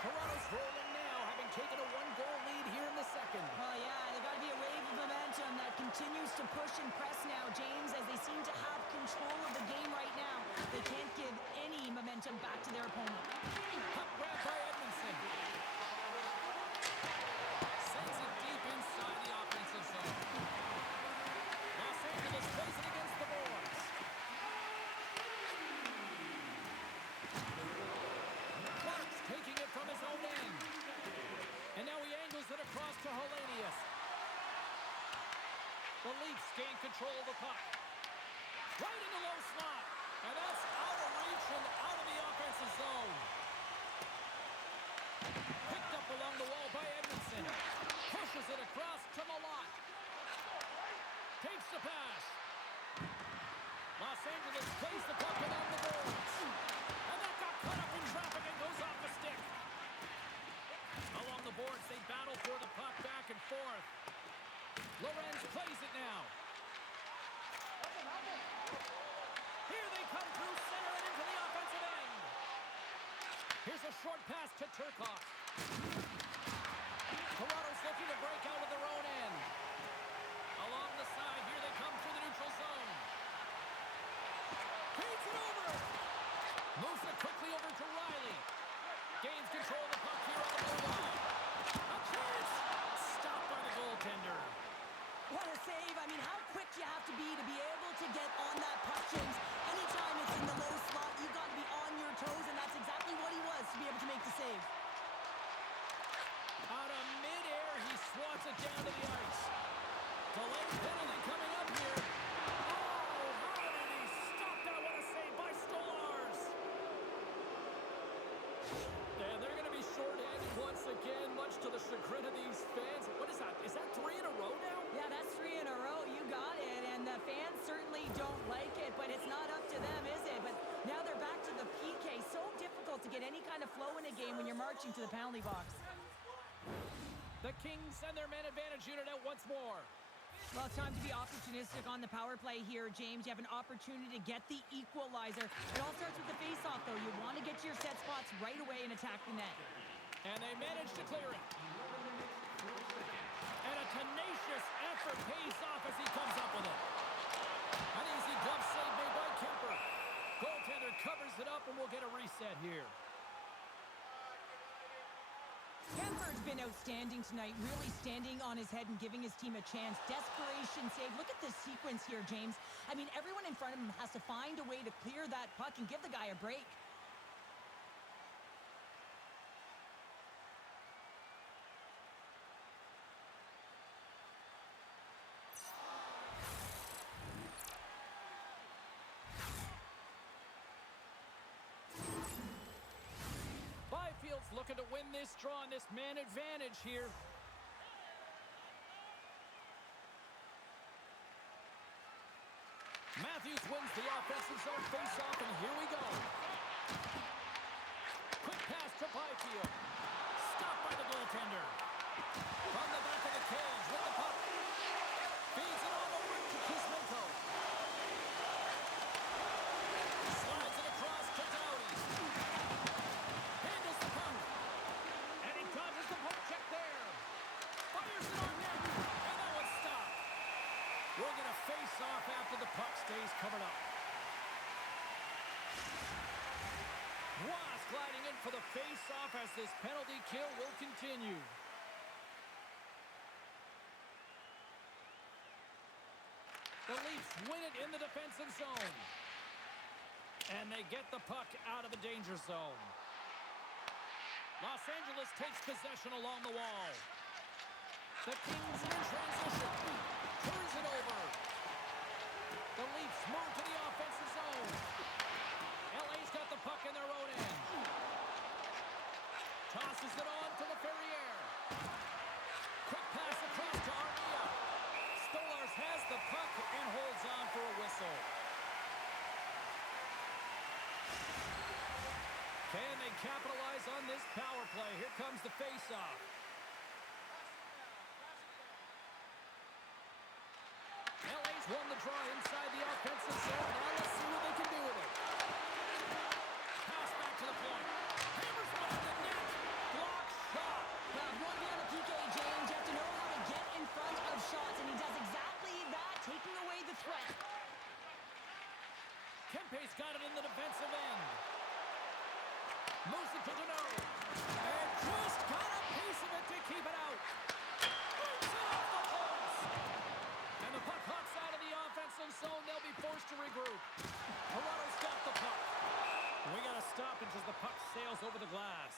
Toronto's rolling now, having taken a one-goal lead here in the second. Oh, yeah, there's got to be a wave of momentum that continues to push and press now, James, as they seem to have control of the game right now. They can't give any momentum back to their opponent. Puck grab by Edmondson. Sends it deep inside the offensive zone. Los Angeles plays it against the boards. Clark's taking it from his own end. And now he angles it across to Hellenius. The Leafs gain control of the puck. Right in the low slot. And that's out of reach and out of the offensive zone. Picked up along the wall by Edmondson. Pushes it across to Malott. Takes the pass. Los Angeles plays the puck along the boards. And that got caught up in traffic and goes off the stick. Along the boards, they battle for the puck back and forth. Lorenz plays it now. Here they come through center and into the offensive end. Here's a short pass to Turcotte. Toronto's looking to break out of their own end. Along the side, here they come through the neutral zone. Feeds it over. Moves it quickly over to Riley. Gains control of the puck here on the blue line. A chance! Stopped by the goaltender. What a save. I mean, how quick you have to be able to get on that puck, James. Anytime it's in the low slot, you've got to be on your toes, and that's exactly what he was to be able to make the save. Out of midair, he swats it down to the ice. Delayed penalty coming up here. Oh, how did he stop that? What a save by Stolarz. And they're going to be shorthanded once again, much to the chagrin of these fans. What is that? Is that 3 in a row now? Yeah, that's 3 in a row. You got it. And the fans certainly don't like it, but it's not up to them, is it? But now they're back to the PK. So difficult to get any kind of flow in a game when you're marching to the penalty box. The Kings send their man advantage unit out once more. Well, it's time to be opportunistic on the power play here, James. You have an opportunity to get the equalizer. It all starts with the face-off, though. You want to get to your set spots right away and attack the net. And they manage to clear it. And a tenacious effort pays off as he comes up with it. An easy glove save made by Kemper. Goaltender covers it up, and we'll get a reset here. Kemper's been outstanding tonight, really standing on his head and giving his team a chance. Desperation save. Look at this sequence here, James. I mean, everyone in front of him has to find a way to clear that puck and give the guy a break. looking to win this draw on this man advantage here. Matthews wins the offensive zone face-off, and here we go. Quick pass to Byfield. Stopped by the goaltender. From the back of the cage with the puck. Feeds it all over to Kuzmenko. Slides it across to Doughty. Handles the puck. And he dodges the poke check there. Fires it on net. And that one's stopped. We're going to face off after the puck stays covered up. Ross gliding in for the face-off as this penalty kill will continue. The Leafs win it in the defensive zone. And they get the puck out of the danger zone. Los Angeles takes possession along the wall. The Kings in transition. Turns it over. The Leafs move to the offensive zone. LA's got the puck in their own end. Tosses it on to the Ferrier. Quick pass across to Armia. Stolarz has the puck and holds on for a whistle. Can they capitalize on this power play? Here comes the face-off. LA's won the draw inside the offensive zone. Now let's see what they can do with it. Pass back to the point. Hammers one in the net. Block shot. Well, if you want to be on the PK, James, you have to know how to get in front of shots, and he does exactly that, taking away the threat. Kempe's got it in the defensive end. Moves it to Deneau. And just got a piece of it to keep it out. Moves it off the post. And the puck hops out of the offensive zone. They'll be forced to regroup. Toronto's got the puck. We got a stoppage as the puck sails over the glass.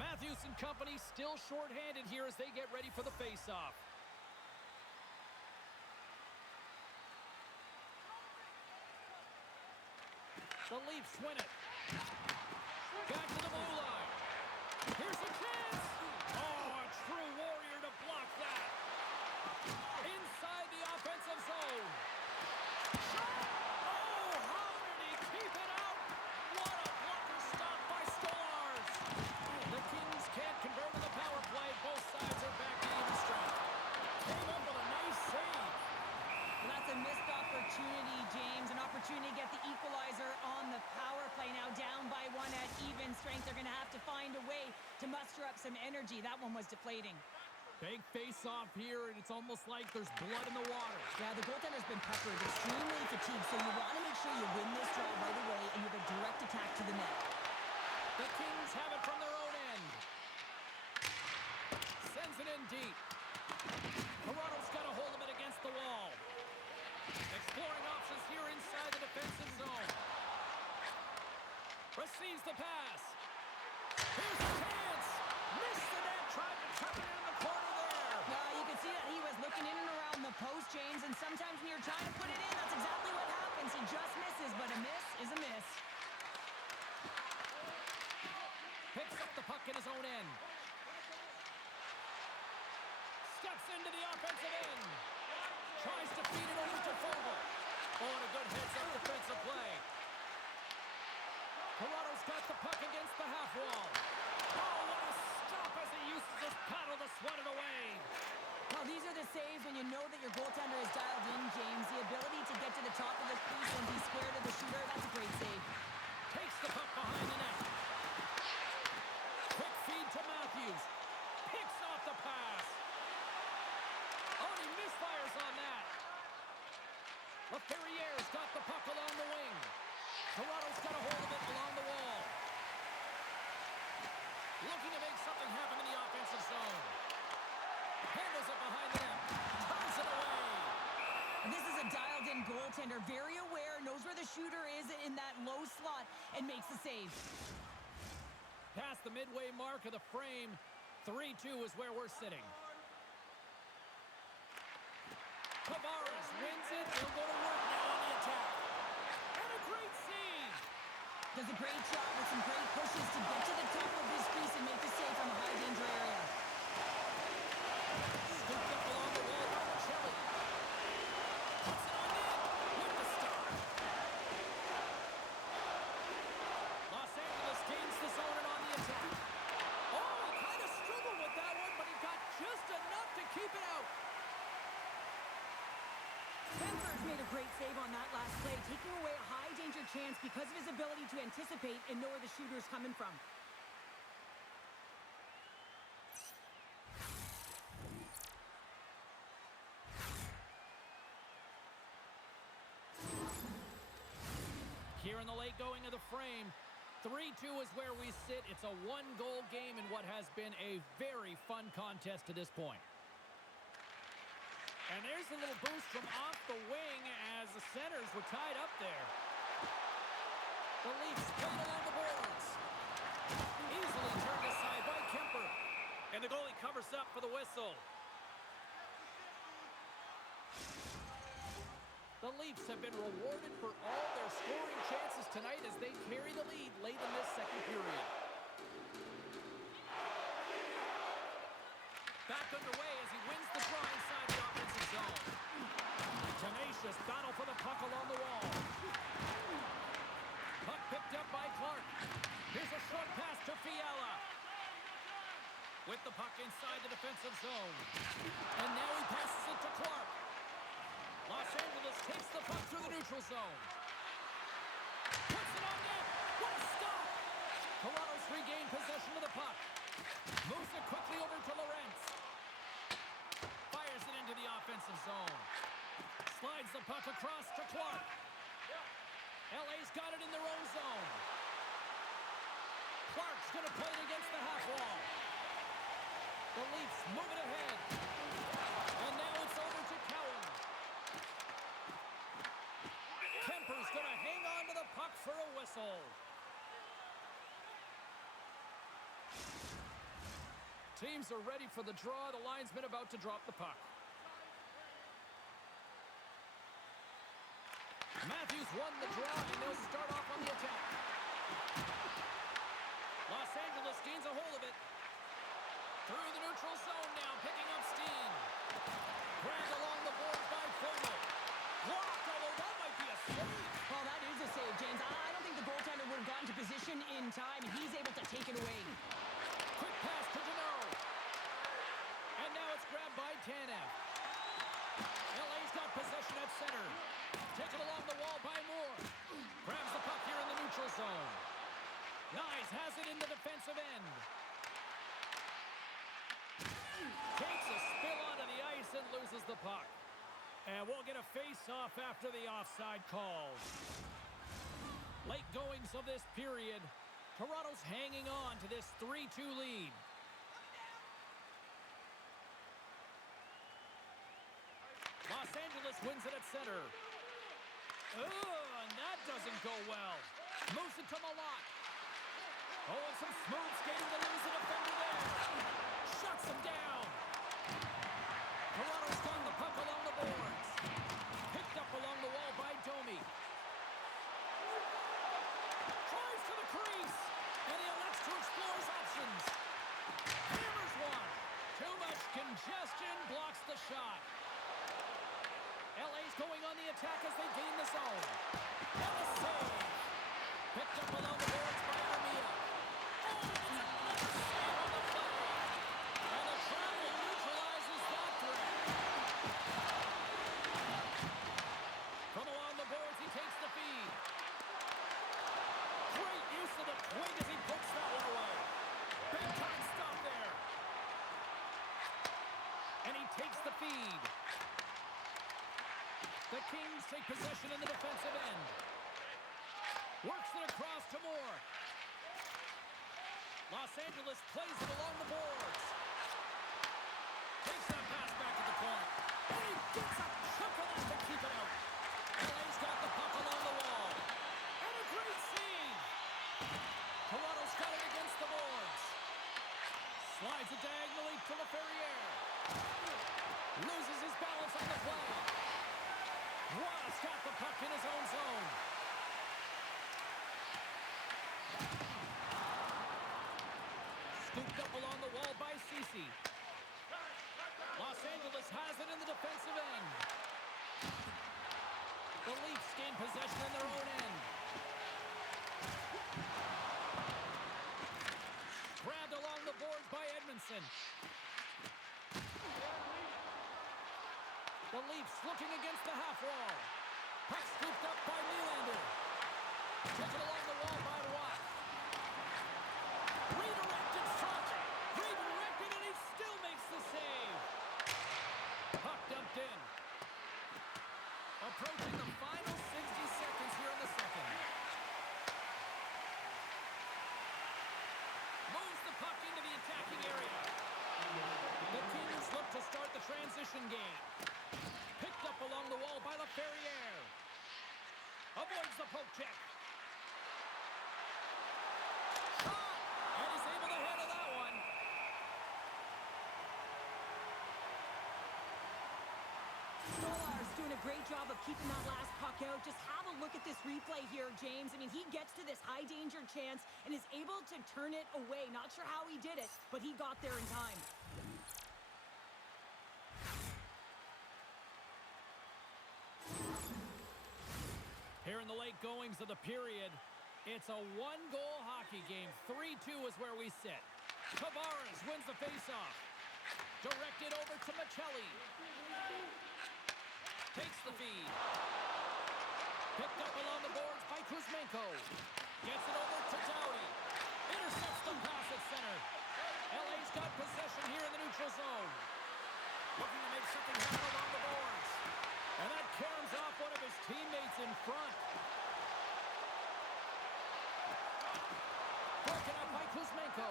Matthews and company still shorthanded here as they get ready for the face-off. The Leafs win it. Back to the blue line. Here's a chance. Oh, a true warrior to block that. Inside the offensive zone. Shot. Oh, how did he keep it out? What a blocker stop by Stolarz. The Kings can't convert to the power play. Both sides are back to even strength. Came up with a nice save. Well, that's a missed opportunity, James. An opportunity to get the equalizer on the power play. Now down by one at even strength. They're going to have to find a way to muster up some energy. That one was deflating. Big face-off here, and it's almost like there's blood in the water. Yeah, the goaltender's been peppered, extremely fatigued, so you want to make sure you win this draw right away, and you have a direct attack to the net. The Kings have it from their own end. Sends it in deep. Toronto's got a hold of it against the wall. Exploring options here inside the defensive zone. Receives the pass. Here's the chance. Missed the net. Tried to tuck it in the corner there. You can see that he was looking in and around the post, James, and sometimes when you're trying to put it in, that's exactly what happens. He just misses, but a miss is a miss. Picks up the puck in his own end. Steps into the offensive end. Tries to feed it over to Fogle. Oh, and a good heads-up defensive play. Toronto's got the puck against the half wall. Oh, what a stop as he uses his paddle to swat it away. Well, these are the saves when you know that your goaltender is dialed in, James. The ability to get to the top of the crease and be square to the shooter, that's a great save. Takes the puck behind the net. Quick feed to Matthews. Picks off the pass. Oh, he misfires on that. LaFerriere's got the puck along the wing. Toronto's got a hold of it along the wall. Looking to make something happen in the offensive zone. Handles it behind the net. Turns it away. And this is a dialed-in goaltender. Very aware, knows where the shooter is in that low slot, and makes the save. Past the midway mark of the frame. 3-2 is where we're sitting. Tavares wins it. He'll go to work now on the attack. And a great save. Does a great job with some great pushes to get to the top of his crease and make the save from a high-danger area. Scooped up along the wall by Michelli. Puts it on in with the stop. Los Angeles gains the zone and on the attack. Oh, he kind of struggled with that one, but he got just enough to keep it out. Panthers made a great save on that last play, taking away a high-danger chance because of his ability to anticipate and know where the shooter's coming from. Here in the late going of the frame, 3-2 is where we sit. It's a one-goal game in what has been a very fun contest to this point. And there's a little boost from off the wing as the centers were tied up there. The Leafs played along the boards. Easily turned aside by Kemper. And the goalie covers up for the whistle. The Leafs have been rewarded for all their scoring chances tonight as they carry the lead late in this second period. Back underway as he wins the draw inside the offensive zone. Tenacious battle for the puck along the wall. Puck picked up by Clark. Here's a short pass to Fiala. With the puck inside the defensive zone. And now he passes it to Clark. Los Angeles takes the puck through the neutral zone. Puts it on net. What a stop! Toronto's regained possession of the puck. Moves it quickly over to Lorentz. Fires it into the offensive zone. Slides the puck across to Clark. LA's got it in their own zone. Clark's going to play it against the half wall. The Leafs move it ahead. And now it's over to Cowan. Kemper's going to hang on to the puck for a whistle. Teams are ready for the draw. The linesman about to drop the puck. Matthews won the draw, and they'll start off on the attack. Los Angeles gains a hold of it. Through the neutral zone now, picking up steam. Grabbed along the boards by Fogle. Blocked, although that might be a save. Well, that is a save, James. I don't think the goaltender would have gotten to position in time. He's able to take it away. Quick pass to Janot. And now it's grabbed by Tanev. LA's got possession at center. Taken along the wall by Moore. Grabs the puck here in the neutral zone. Nyes has it in the defensive end. Takes a spill onto the ice and loses the puck. And we'll get a face-off after the offside calls. Late goings of this period. Toronto's hanging on to this 3-2 lead. Los Angeles wins it at center. And that doesn't go well. Moves it to Malott. Oh, and some smooth skating to lose the defender there. Shuts him down. Toronto's got the puck along the boards. Picked up along the wall by Domi. Drives to the crease. And he elects to explore his options. Hammers one. Too much congestion blocks the shot. LA's going on the attack as they gain the zone. And a save. Picked up along the boards by Armia. Oh, it's another save on the play. And the travel neutralizes that threat. From along the boards, he takes the feed. Great use of the twig as he puts that one away. Big time stop there. And he takes the feed. The Kings take possession in the defensive end. Works it across to Moore. Los Angeles plays it along the boards. Takes that pass back to the point. And he gets a chunk of that to keep it out. LA's got the puck along the wall. And a great save. Toronto's got it against the boards. Slides it diagonally to LaFerriere. Loses his balance on the play. Ross got the puck in his own zone. easy. Los Angeles has it in the defensive end. The Leafs gain possession in their own end. Grabbed along the boards by Edmondson. The Leafs looking against the half wall. Puck scooped up by Nylander. Taken along the wall by Watt. Redirected shot. Redirected, and he still makes the save. Puck dumped in. Approaching the final 60 seconds here in the second. Moves the puck into the attacking area. The teams look to start the transition game. Picked up along the wall by LaFerriere. Avoids the poke check. Shot! And he's able to handle that one. Stolar's doing a great job of keeping that last puck out. Just have a look at this replay here, James. I mean, he gets to this high-danger chance and is able to turn it away. Not sure how he did it, but he got there in time. Here in the late goings of the period, it's a one-goal hockey game. 3-2 is where we sit. Tavares wins the faceoff. Directed over to Michelli. Takes the feed. Picked up along the boards by Kuzmenko. Gets it over to Doughty. Intercepts the pass at center. LA's got possession here in the neutral zone. Looking to make something happen along the boards. And that caroms off one of his teammates in front. Broken up by Kuzmenko.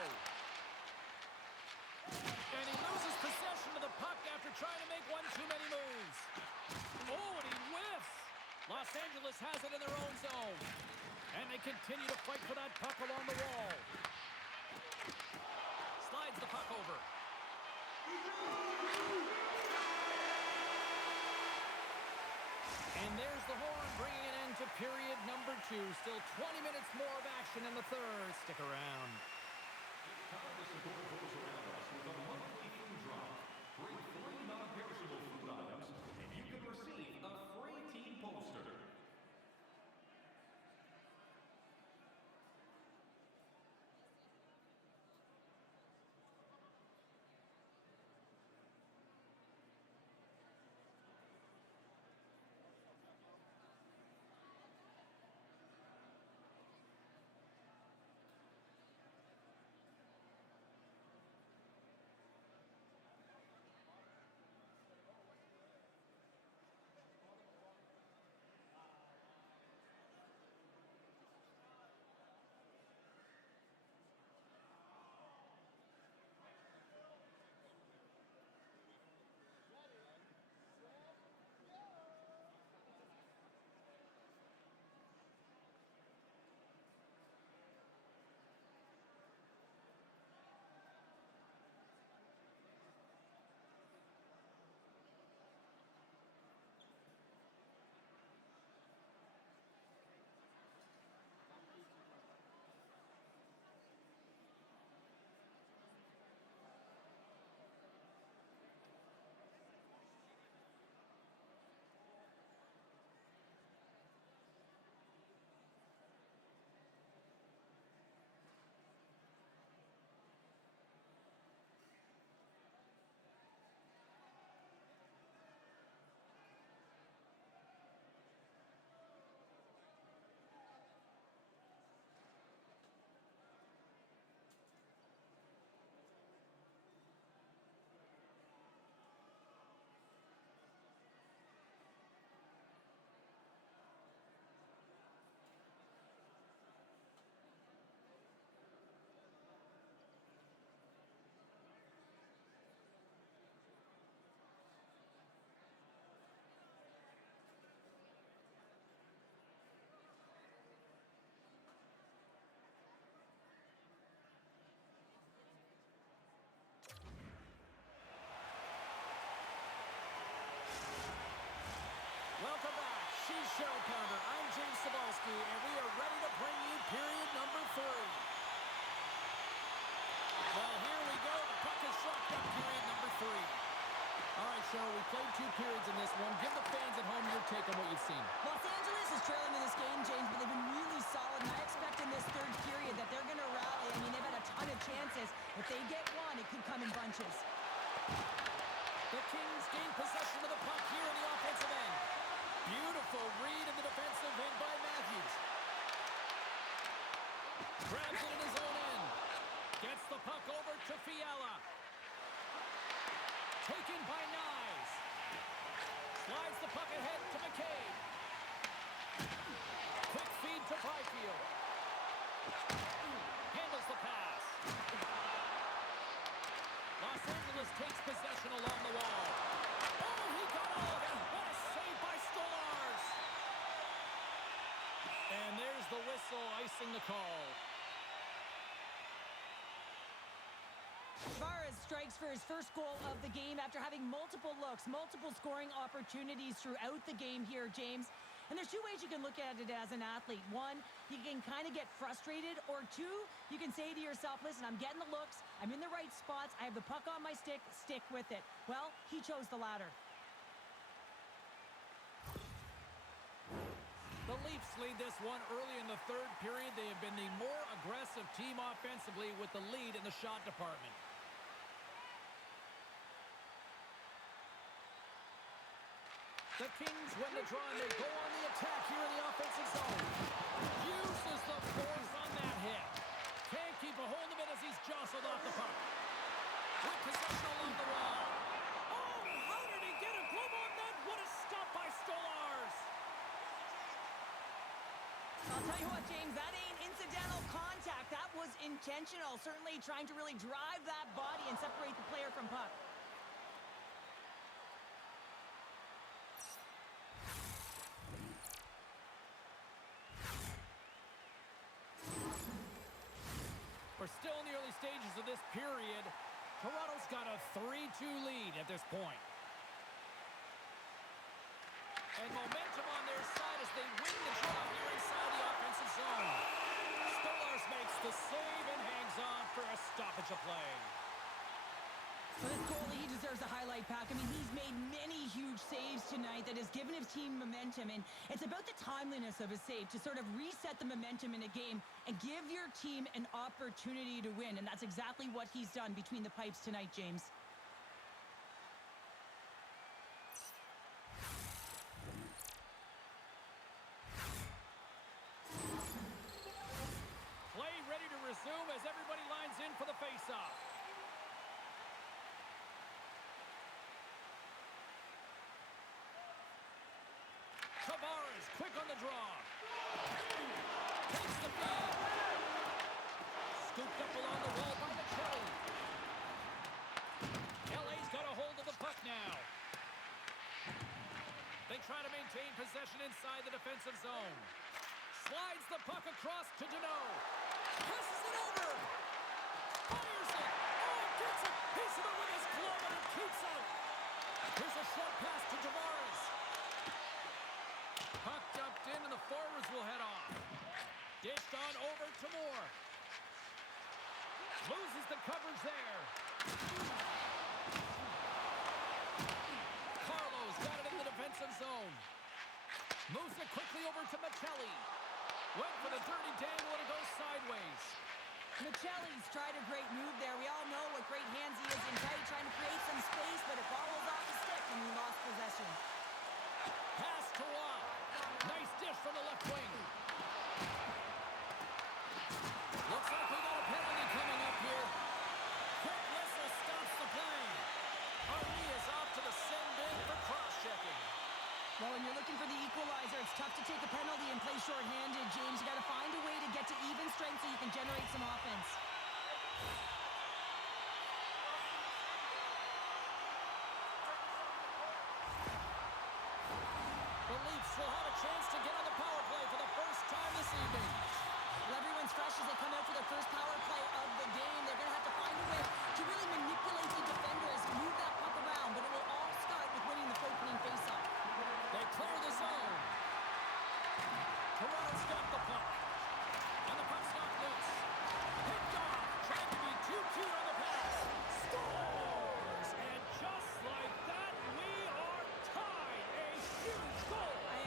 And he loses possession of the puck after trying to make one too many moves. Oh, and he whiffs. Los Angeles has it in their own zone. And they continue to fight for that puck along the wall. Slides the puck over. And there's the horn, bringing an end to period number 2. Still 20 minutes more of action in the third. Stick around. It's time to support those around us with a monthly food drive. Bring 3 non-perishable food items, and you can receive a free team poster. two periods in this one. Give the fans at home your take on what you've seen. Los Angeles is trailing in this game, James, but they've been really solid, and I expect in this third period that they're going to rally. I mean, they've had a ton of chances. If they get one, it could come in bunches. The Kings gain possession of the puck here in the offensive end. Beautiful read in the defensive end by Matthews. Grabs it in his own end. Gets the puck over to Fiala. Taken by Nyes. Slides the puck ahead to McCabe. Quick feed to Byfield. Handles the pass. Los Angeles takes possession along the wall. Oh, he got all of it. What a save by Stolarz. And there's the whistle icing the call. Tavares strikes for his first goal of the game after having multiple looks, multiple scoring opportunities throughout the game here, James. And there's two ways you can look at it as an athlete. One, you can kind of get frustrated, or two, you can say to yourself, listen, I'm getting the looks, I'm in the right spots, I have the puck on my stick with it. Well, he chose the latter. The Leafs lead this one early in the third period. They have been the more aggressive team offensively with the lead in the shot department. The Kings win the draw, and they go on the attack here in the offensive zone. Uses the force on that hit. Can't keep a hold of it as he's jostled off the puck. With possession along the wall. Oh, how did he get a glove on that? What a stop by Stolarz. I'll tell you what, James, that ain't incidental contact. That was intentional, certainly trying to really drive that body and separate the player from puck. We're still in the early stages of this period. Toronto's got a 3-2 lead at this point. And momentum on their side as they win the draw here inside the offensive zone. Stolarz makes the save and hangs on for a stoppage of play. For this goalie, he deserves a highlight pack. I mean, he's made many huge saves tonight that has given his team momentum, and it's about the timeliness of his save to sort of reset the momentum in a game and give your team an opportunity to win, and that's exactly what he's done between the pipes tonight, James. Play ready to resume as everybody lines in for the face-off. Tavares, quick on the draw. Takes the feed. Scooped up along the wall by McCabe. LA's got a hold of the puck now. They try to maintain possession inside the defensive zone. Slides the puck across to Deneau. Passes it over. Fires it. Oh, gets it. He's it with his glove and it keeps out. Here's a short pass to Tavares. Puck dumped in and the forwards will head off. Dished on over to Moore. Loses the coverage there. Carlo's got it in the defensive zone. Moves it quickly over to Michelli. Went for the dirty dangle and it goes sideways. Michelli's tried a great move there. We all know what great hands he is in tight, trying to create some space, but it follows off the stick and he lost possession. Pass to Watt. Nice dish from the left wing. Looks like we got a penalty coming up here. Quick whistle stops the play. Harvey is off to the send in for cross-checking. Well, when you're looking for the equalizer, it's tough to take a penalty and play shorthanded, James. You got to find a way to get to even strength so you can generate some offense. The Leafs will have a chance to get on the power play for the first time this evening. Well, everyone's fresh as they come out for their first power play of the game. They're going to have to find a way to really manipulate the defenders, move that puck around, but it will all start with winning the opening faceoff. They clear the zone. Toronto's got the puck. And the puck's not loose. Picked off. Trying to be too cute on the pass. Scores! And just like that, we are huge goal. I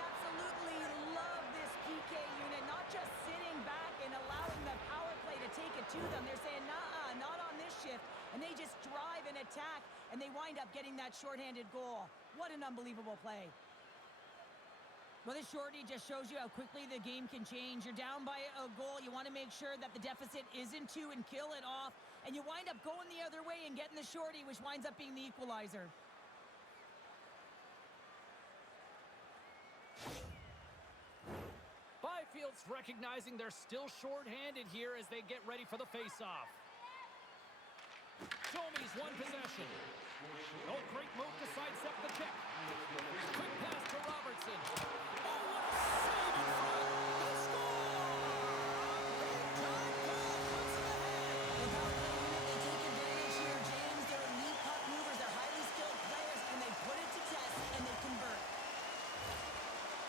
absolutely love this PK unit. Not just sitting back and allowing the power play to take it to them. They're saying, nah, not on this shift. And they just drive and attack, and they wind up getting that shorthanded goal. What an unbelievable play. Well, this shorty just shows you how quickly the game can change. You're down by a goal. You want to make sure that the deficit isn't two and kill it off. And you wind up going the other way and getting the shorty, which winds up being the equalizer. Byfield's recognizing they're still short-handed here as they get ready for the face-off. Domi's one possession. Oh, great move to sidestep the check. Quick pass to Robertson. Oh, what a save in front. The score! Big time goal puts it ahead. The power play unit, they take advantage here, James. They're elite puck movers. They're highly skilled players, and they put it to test, and they convert.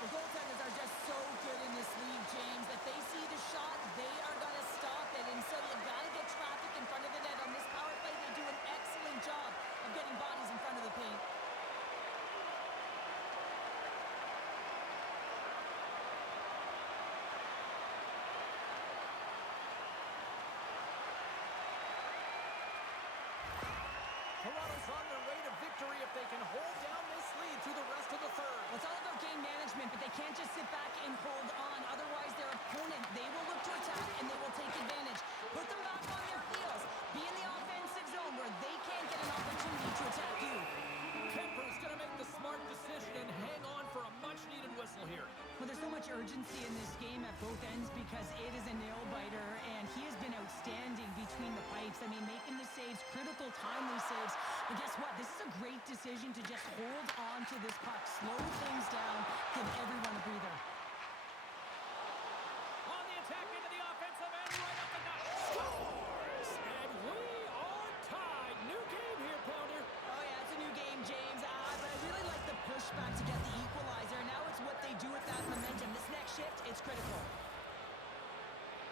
The goaltenders are just so good in this league, James, that they see the shot, they are going to stop it. And so you've got to get traffic in front of the net. On this power play, they do an excellent job of getting bodies in front of the paint. Toronto's on their way to victory if they can hold down this lead through the rest of the third. Well, it's all about game management, but they can't just sit back and hold on. Otherwise, their opponent, they will look to attack, and they will take advantage. Put them back on their heels. Be in the offensive zone where they can't get an opportunity to attack you. Kemper's going to make the smart decision and hang on for a much-needed whistle here. Well, there's so much urgency in this game at both ends because it is a nail-biter, and he has been outstanding between the pipes. I mean, making the saves, critical, timely saves. But guess what? This is a great decision to just hold on to this puck, slow things down, give everyone a breather. On the attack into the offensive end, right up the gut. Scores! And we are tied. New game here, Pounder. Oh, yeah, it's a new game, James. But I really like the pushback to get the equalizer. Now it's what they do with that momentum. This next shift, it's critical.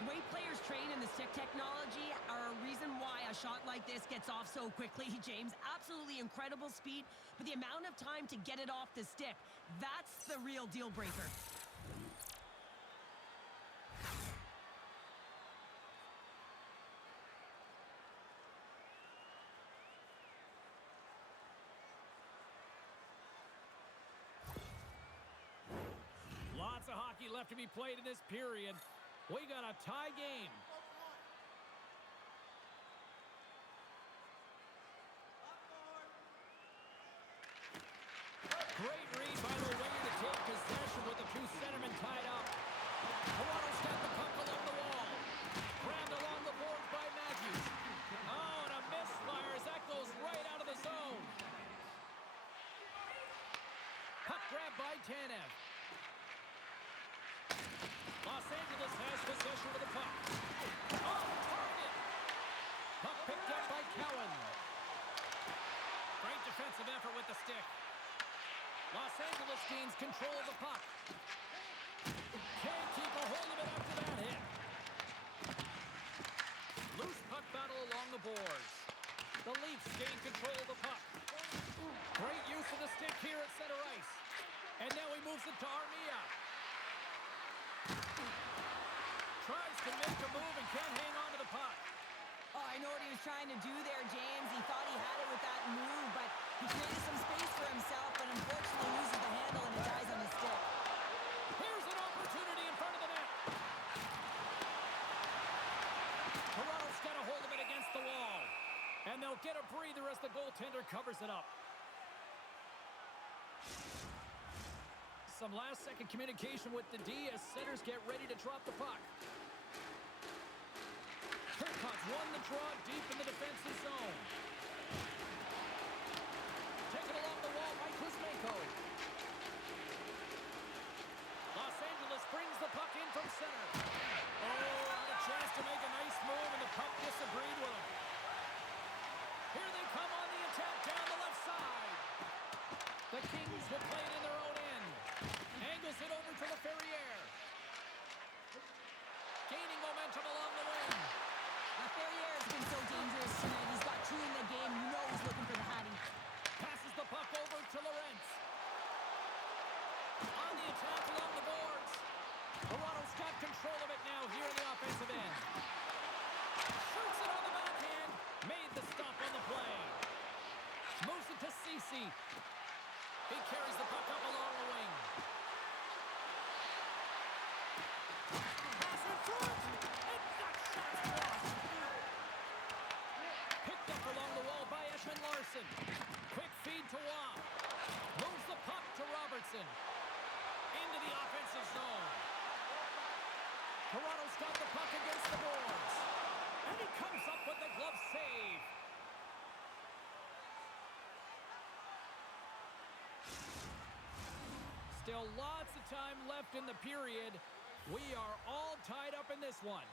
The way players train in the stick technology are a reason why a shot like this gets off so quickly, James. Absolutely incredible speed, but the amount of time to get it off the stick, that's the real deal breaker. Lots of hockey left to be played in this period. We got a tie game. Great read by the winger to take possession with the two centermen tied up. Toronto's got the puck along the wall. Grabbed along the boards by Matthews. Oh, and a misfire as that goes right out of the zone. Puck grab by Tanev. Los Angeles has possession of the puck. Oh, target! Puck picked up by Cowan. Great defensive effort with the stick. Los Angeles gains control of the puck. Can't keep a hold of it after that hit. Loose puck battle along the boards. The Leafs gain control of the puck. Great use of the stick here at center ice. And now he moves it to Armia. Tries to make a move and can't hang on to the puck. Oh, I know what he was trying to do there, James. He thought he had it with that move, but he created some space for himself, but unfortunately loses the handle and it dies on his stick. Here's an opportunity in front of the net. Toronto's got a hold of it against the wall. And they'll get a breather as the goaltender covers it up. Some last-second communication with the D as centers get ready to drop the puck. Turcotte's won the draw deep in the defensive zone. Taken along the wall by Kuzmenko. Los Angeles brings the puck in from center. Oh, a chance to make a nice move, and the puck disagreed with him. Here they come on the attack down the left side. The Kings will play it in their own end. Angles it over to Laferriere. Gaining momentum along the wing. Laferriere has been so dangerous tonight. He's got two in the game. You know he's looking for the Hattie. Passes the puck over to Laurent. Anderson. Quick feed to Waugh. Moves the puck to Robertson. Into the offensive zone. Toronto's got the puck against the boards. And he comes up with the glove save. Still lots of time left in the period. We are all tied up in this one.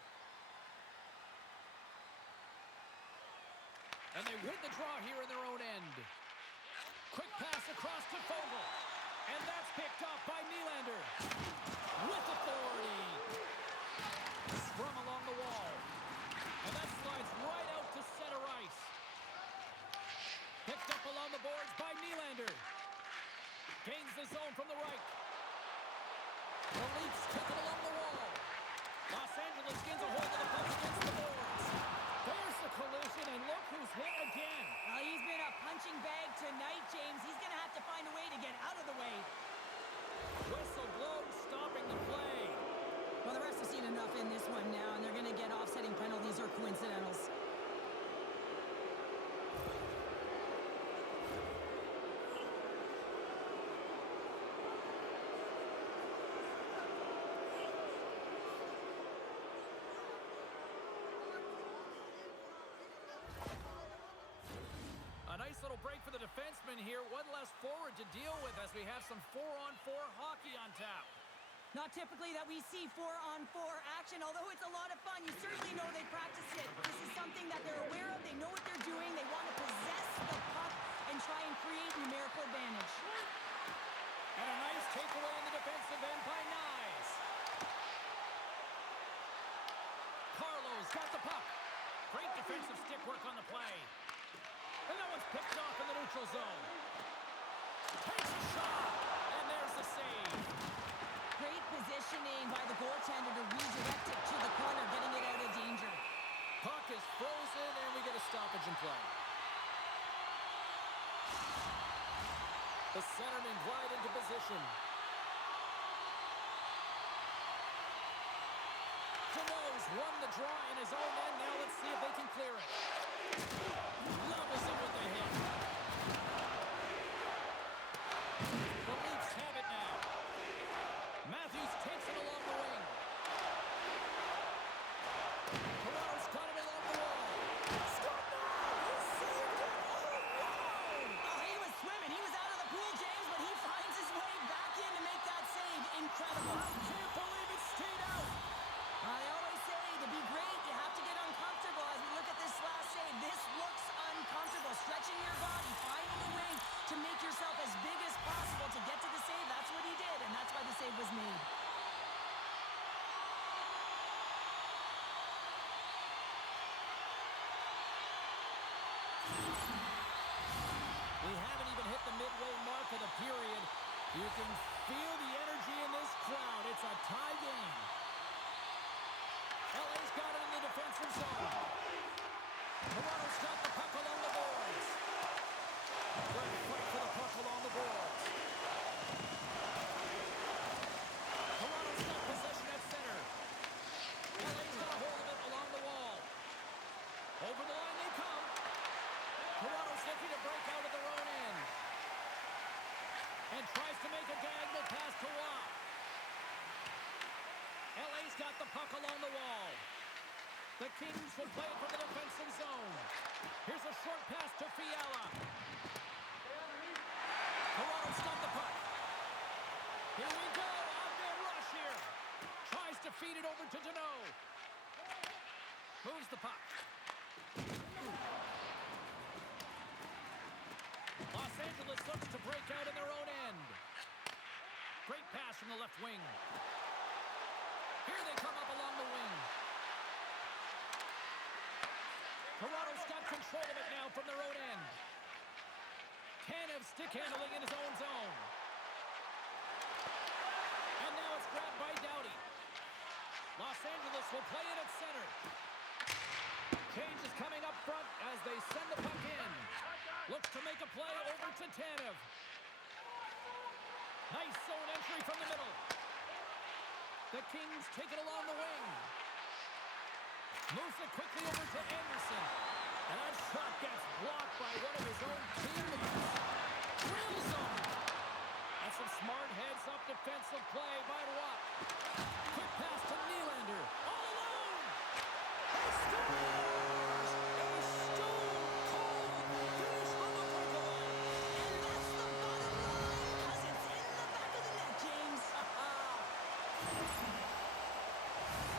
And they win the draw here in their own end. Quick pass across to Fogle. And that's picked up by Nylander. With authority. From along the wall. And that slides right out to center ice. Picked up along the boards by Nylander. Gains the zone from the right. The Leafs take it along the wall. Los Angeles gains a hold of the puck against the boards. There's the collision, and look who's hit again. Well, he's been a punching bag tonight, James. He's going to have to find a way to get out of the way. Whistle blown, stopping the play. Well, the refs have seen enough in this one now, and they're going to get offsetting penalties or coincidentals. A nice little break for the defenseman here. One less forward to deal with as we have some 4-on-4 hockey on tap. Not typically that we see 4-on-4 action, although it's a lot of fun. You certainly know they practice it. This is something that they're aware of. They know what they're doing. They want to possess the puck and try and create numerical advantage. And a nice takeaway in the defensive end by Nyes. Carlo's got the puck. Great defensive stick work on the play. And that one's picked off in the neutral zone. Takes a shot, and there's the save. Great positioning by the goaltender to redirect it to the corner, getting it out of danger. Puck is frozen, and we get a stoppage in play. The centermen glide into position. Deneau's won the draw in his own end. Now let's see if they can clear it. Levels it with the hit. The Leafs have it now. Matthews takes it along the wing. Toronto's got it along the wall. Scott now! He saved it! Oh, wow! Oh, he was swimming. He was out of the pool, James, but he finds his way back in to make that save. Incredible. I can't believe it stayed out. They always say to be great, you have to get uncomfortable. As we look at this last save, this looks uncomfortable. Stretching your body, finding a way to make yourself as big as possible to get to the save. That's what he did, and that's why the save was made. We haven't even hit the midway mark of the period. You can feel the energy in this crowd. It's a tie game. LA's got it in the defensive zone. Toronto's got the puck along the boards. Good fight for the puck along the boards. Toronto's got possession at center. LA's got a hold of it along the wall. Over the line they come. Toronto's looking to break out of their own end. And tries to make a diagonal pass to Waugh. LA's got the puck along the wall. The Kings will play it from the defensive zone. Here's a short pass to Fiala. Toronto's got the puck. Here we go. On their rush here. Tries to feed it over to Deneau. Moves the puck. Los Angeles looks to break out in their own end. Great pass from the left wing. Here they come up along the wing. Toronto's got control of it now from their own end. Tanev stick handling in his own zone. And now it's grabbed by Doughty. Los Angeles will play it at center. Change is coming up front as they send the puck in. Looks to make a play over to Tanev. Nice zone entry from the middle. The Kings take it along the wing. Moves it quickly over to Anderson. And that shot gets blocked by one of his own teammates. Drills him. That's some smart heads-up defensive play by Watt. Quick pass to Nylander. All alone. He scores! A stone-cold finish on the breakaway. And that's the bottom line, because it's in the back of the net, James.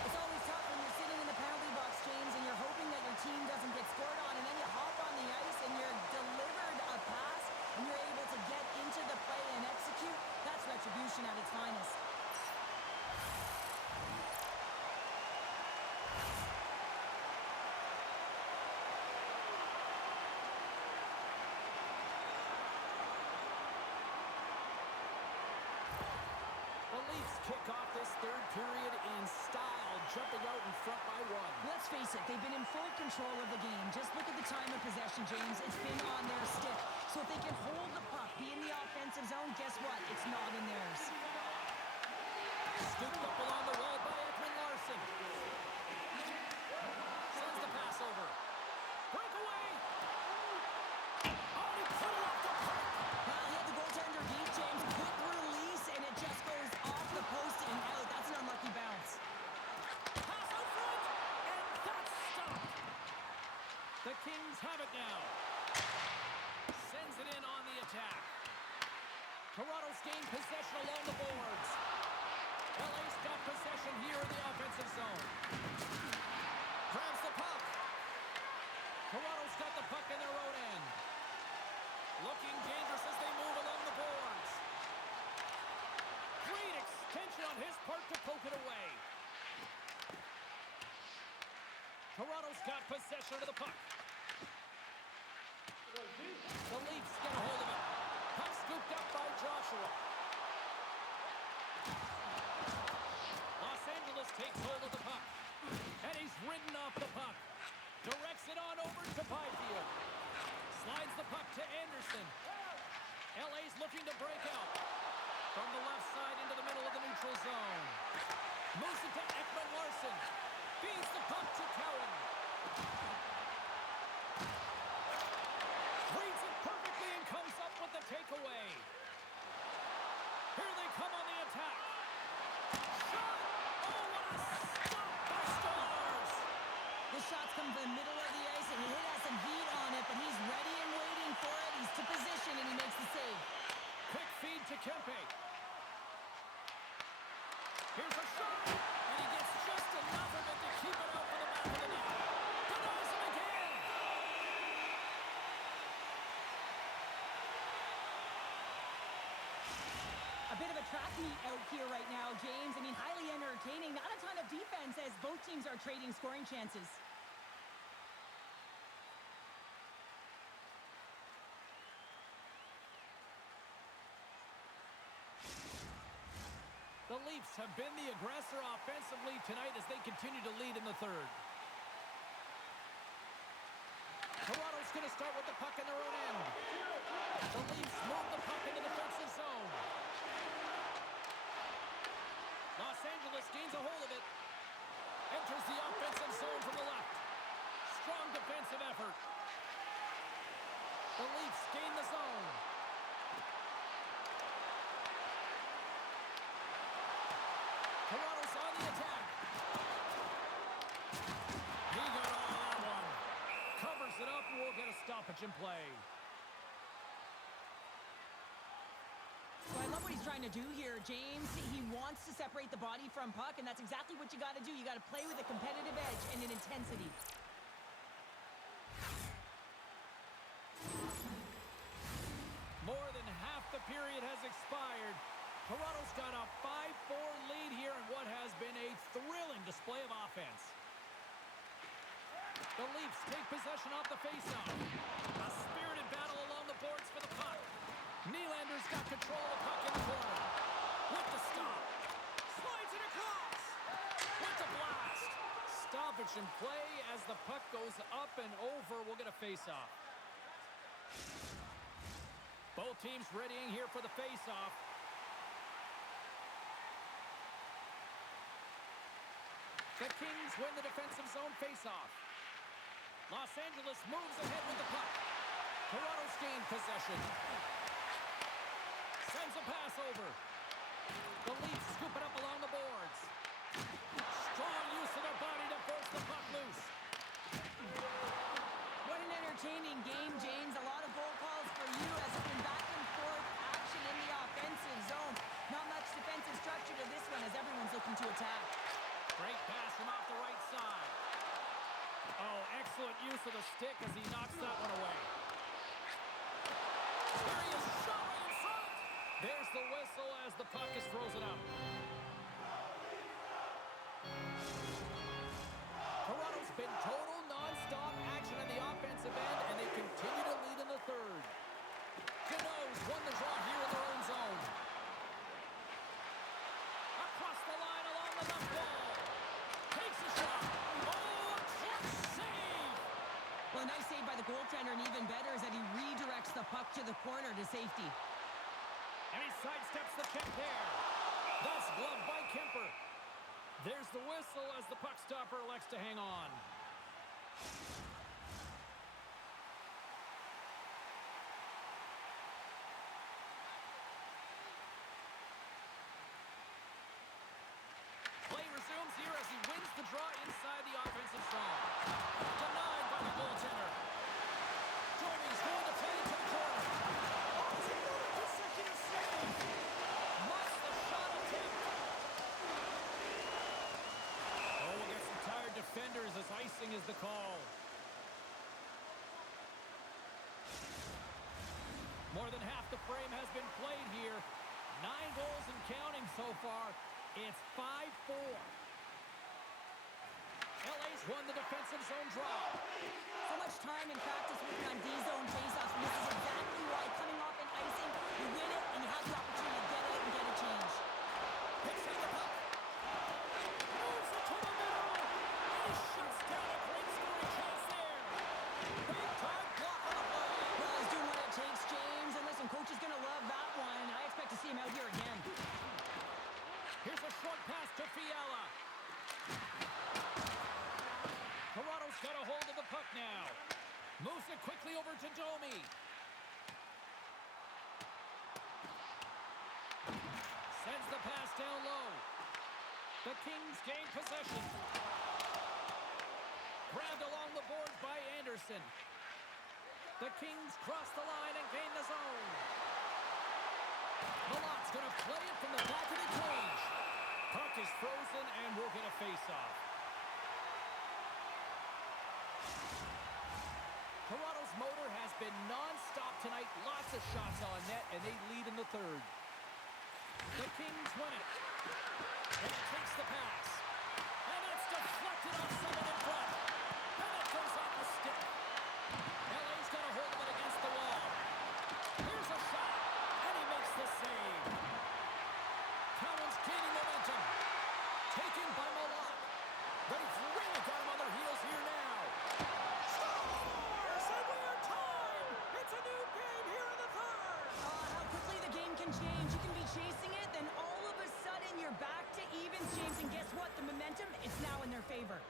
It's always tough when you're sitting in the penalty box, James, and you're hoping that your team doesn't get scored on, and then you hop on the ice and you're delivered a pass, and you're able to get into the play and execute. That's retribution at its finest. The Leafs kick off this third period in style, jumping out in front by one. Let's face it, they've been in full control of the game. Just look at the time of possession, James. It's been on their stick. So if they can hold the puck, be in the offensive zone, guess what? It's not in theirs. Scooped up along the wall by Ekman Larson. Sends the pass over. Breakaway! Oh, he put it off the puck! Well, he had the goaltender beat, James. Quick release, and it just goes off the post and out. That's an unlucky bounce. Pass out front, and that's stopped. The Kings have it now. Sends it in on the attack. Toronto's gained possession along the boards. LA's got possession here in the offensive zone. Grabs the puck. Toronto's got the puck in their own end. Looking dangerous as they move along the boards. Great extension on his part to poke it away. Toronto's got possession of the puck. The Leafs get a hold of it. Puck scooped up by Joshua. Los Angeles takes hold of the puck. And he's ridden off the puck. Directs it on over to Byfield. Slides the puck to Anderson. LA's looking to break out. From the left side into the middle of the neutral zone. Moves it to Ekman Larson. Feeds the puck to Cowan. Reads it perfectly and comes up with the takeaway. Here they come on the attack. Shot! Oh, what a stop by Stars! The shots come from the middle of the ice, and it has some heat on it, but he's ready and waiting for it. He's to position, and he makes the save. Quick feed to Kempe. Here's a shot, and he gets just enough of it to keep it out for the back of the net. Denies him again. A bit of a track meet out here right now, James. I mean, highly entertaining. Not a ton of defense as both teams are trading scoring chances. The Leafs have been the aggressor offensively tonight as they continue to lead in the third. Toronto's going to start with the puck in their own end. The Leafs move the puck in the defensive zone. Los Angeles gains a hold of it. Enters the offensive zone from the left. Strong defensive effort. The Leafs gain the zone. Toronto's on the attack. He got all of that one. Covers it up and we'll get a stoppage in play. So I love what he's trying to do here, James. He wants to separate the body from puck, and that's exactly what you got to do. You got to play with a competitive edge and an intensity. More than half the period has expired. Toronto's got a 5-4 lead here in what has been a thrilling display of offense. The Leafs take possession off the faceoff. A spirited battle along the boards for the puck. Nylander's got control of the puck in the corner. With the stop. Slides it across. With the blast. Stoppage in play as the puck goes up and over. We'll get a faceoff. Both teams readying here for the faceoff. The Kings win the defensive zone faceoff. Los Angeles moves ahead with the puck. Toronto's gained possession. Sends a pass over. The Leafs scoop it up along the boards. Strong use of their body to force the puck loose. What an entertaining game, James. A lot of goal calls for you as it's been back and forth action in the offensive zone. Not much defensive structure to this one as everyone's looking to attack. Great pass from off the right side. Oh, excellent use of the stick as he knocks that one away. Here he is, shot right in front. There's the whistle as the puck is frozen up. Toronto's been total non-stop action on the offensive end, and they continue to lead in the third. Canoes won the draw here in their own zone. Across the line along the left wall. Takes a shot. Oh, a clutch save. Well, a nice save by the goaltender, and even better is that he redirects the puck to the corner to safety. And he sidesteps the check there. That's gloved by Kemper. There's the whistle as the puck stopper elects to hang on. Play resumes here as he wins the draw inside the offensive zone. Denied by the goaltender. Domi's going to play into the corner. Oh, it's another consecutive save. Must the shot attempt. Oh, we'll get some tired defenders as icing is the call. More than half the frame has been played here. 9 goals and counting so far. It's 5-4. LA's won the defensive zone draw. So much time in practice working on D-zone faceoffs, and this is exactly why coming off an icing, you win it, and you have the opportunity to get out and get a change. Picks up the puck. Moves it to the middle. And he shuts down a great scoring chance there. Big time block on the play. Well, he's doing what it takes, James. And listen, coach is going to love that one. I expect to see him out here again. Here's a short pass to Fiala. Toronto's got a hold of the puck now. Moves it quickly over to Domi. Sends the pass down low. The Kings gain possession. Grabbed along the boards by Anderson. The Kings cross the line and gain the zone. Malot's going to play it from the back of the cage. Puck is frozen and we'll get a face-off. Toronto's motor has been non-stop tonight. Lots of shots on net, and they lead in the third. The Kings win it. And it takes the pass. And it's deflected off someone in front. And it goes off the stick. LA's got a hold of it against the wall. Here's a shot. And he makes the save. Cowan's gaining momentum. Taken by Malot. They've really got him on their heels here now. Scores! And we are tied! It's a new game here in the third! How quickly the game can change. You can be chasing it, then all of a sudden you're back to evens, James. And guess what? The momentum, it's now in their favor.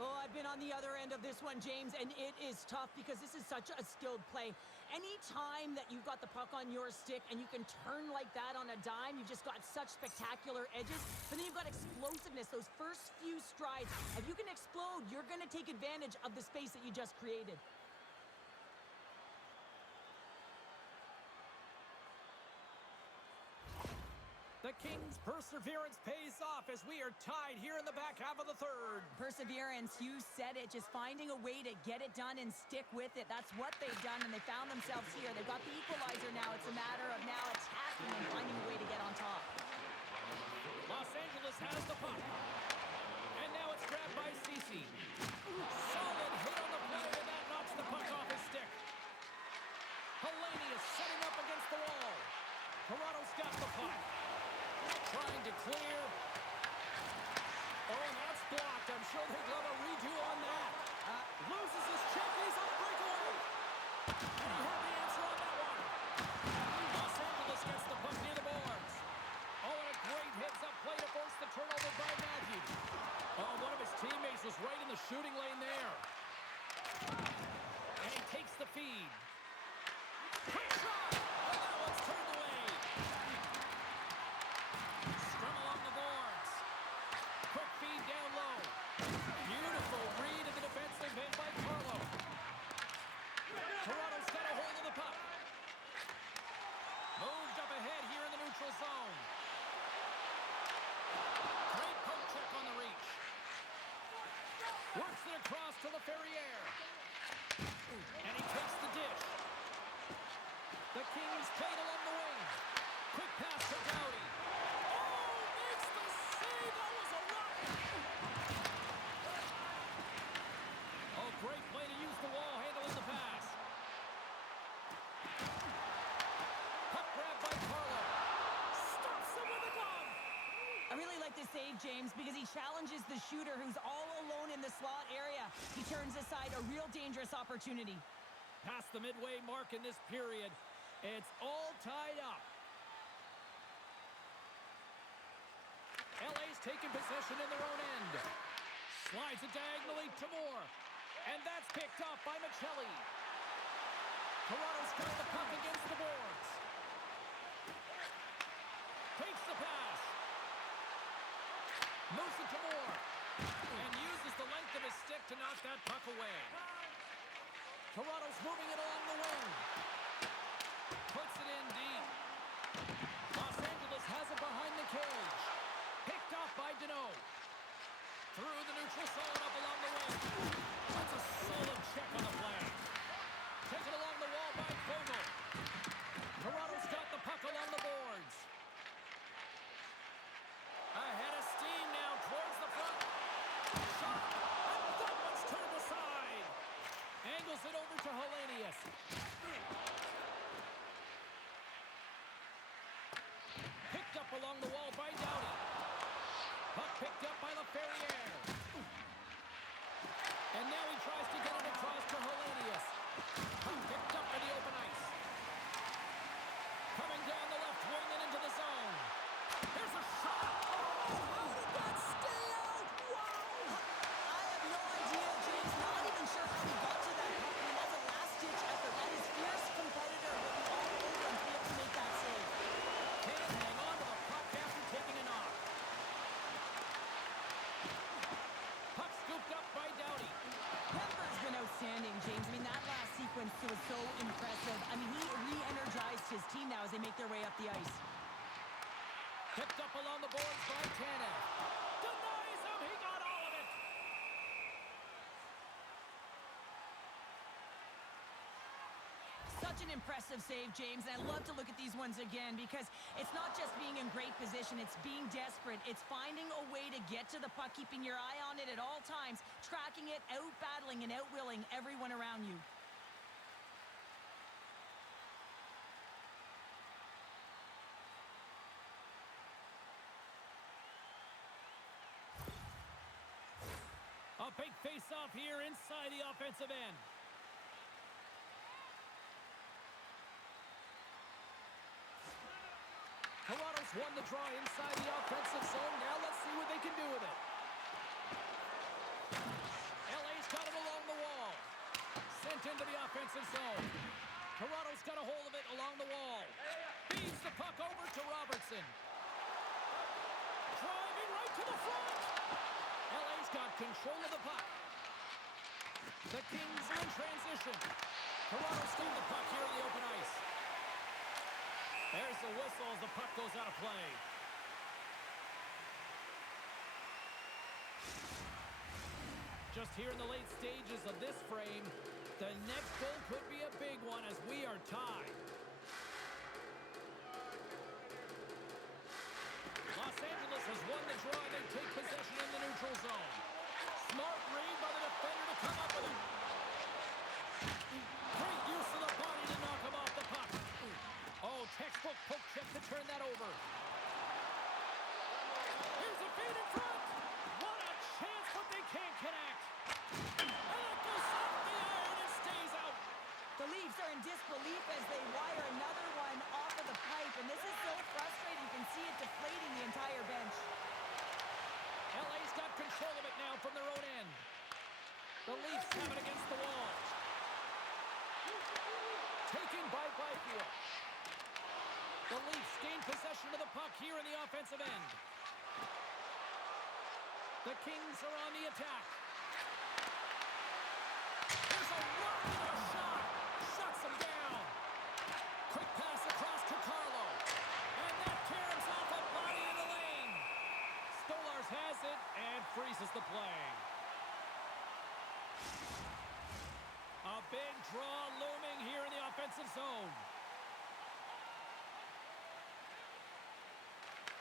Oh, I've been on the other end of this one, James, and it is tough because this is such a skilled play. Any time that you've got the puck on your stick and you can turn like that on a dime, you've just got such spectacular edges. But then you've got explosiveness, those first few strides. If you can explode, you're going to take advantage of the space that you just created. The Kings' perseverance pays off as we are tied here in the back half of the third. Perseverance, you said it, just finding a way to get it done and stick with it. That's what they've done, and they found themselves here. They've got the equalizer now. It's a matter of now attacking and finding a way to get on top. Los Angeles has the puck. And now it's grabbed by Ceci. Solid hit on the play, and that knocks the puck off his stick. Helene is setting up against the wall. Toronto's got the puck. Trying to clear. Oh, and that's blocked. I'm sure they'd love a redo on that. Loses his check. He's on a breakaway. And he had the answer on that one. Los Angeles gets the puck near the boards. Oh, and a great heads-up play to force the turnover by Matthews. Oh, one of his teammates was right in the shooting lane there. And he takes the feed. Quick shot! And that one's turned away. Scrum along the boards. Quick feed down low. Beautiful read of the defensive end by Carlo. Toronto's got a hold of the puck. Moved up ahead here in the neutral zone. Great poke check on the reach. Works it across to Laferriere. And he takes the dish. The Kings played along the wing. Quick pass to Doughty. Oh, makes the save. That was a rocket. Oh, great play to use the wall handling the pass. Puck grab by Carlo. Stops him with a glove. I really like the save, James, because he challenges the shooter who's all alone in the slot area. He turns aside a real dangerous opportunity. Past the midway mark in this period. It's all tied up. LA's taking possession in their own end. Slides it diagonally to Moore. And that's picked up by Michelli. Toronto's got the puck against the boards. Takes the pass. Moves it to Moore. And uses the length of his stick to knock that puck away. Toronto's moving it along the wing. Puts it in deep. Los Angeles has it behind the cage. Picked off by Deneau. Through the neutral zone up along the wing. That's a solid check on the play. Taken along the wall by Vogel. Toronto's got the puck along the boards. Ahead of steam now towards the front. Shot. And that one's turned aside. Angles it over to Hellenius. Picked up along the wall by Doughty. Puck picked up by Laferriere. And now he tries to get it across to Hellenius. Puck picked up in the open ice. Coming down the left wing and into the zone. There's a shot. How did that stay out? Wow! I have no idea, James. Not even sure how he got to that puck. I mean, that's a last-ditch effort. That is fierce competitor will be all over him to be able to make that save. Can't hang on to the puck after taking a knock. Puck scooped up by Doughty. Pember's been outstanding, James. I mean, that last sequence was so impressive. I mean, he re-energized his team now as they make their way up the ice. Picked up along the boards by Tanev. Denies him. He got all of it. Such an impressive save, James, and I love to look at these ones again because it's not just being in great position, it's being desperate. It's finding a way to get to the puck, keeping your eye on it at all times, tracking it, out-battling and out-willing everyone around you. A big face-off here inside the offensive end. Toronto's won the draw inside the offensive zone. Now let's see what they can do with it. LA's got it along the wall. Sent into the offensive zone. Toronto's got a hold of it along the wall. Feeds the puck over to Robertson. Driving right to the front. LA's got control of the puck. The Kings are in transition. Toronto's got the puck here in the open ice. There's the whistle as the puck goes out of play. Just here in the late stages of this frame, the next goal could be a big one as we are tied. Los Angeles has won the draw and they take possession in the neutral zone. Smart read by the defender to come up with it. Great use of the body to knock him off the puck. Oh, textbook poke check to turn that over. Here's a feed in front. What a chance, but they can't connect. And it goes off the iron and stays out. The Leafs are in disbelief as they wire another one off of the pipe, and this is so frustrating. You can see it deflating the entire bench. LA's got control of it now from their own end. The Leafs have it against the wall. Joshua. The Leafs gain possession of the puck here in the offensive end. The Kings are on the attack. There's a rocket shot. Shuts them down. Quick pass across to Carlo. And that tears off a body in the lane. Stolarz has it and freezes the play. A big draw looming here in the offensive zone.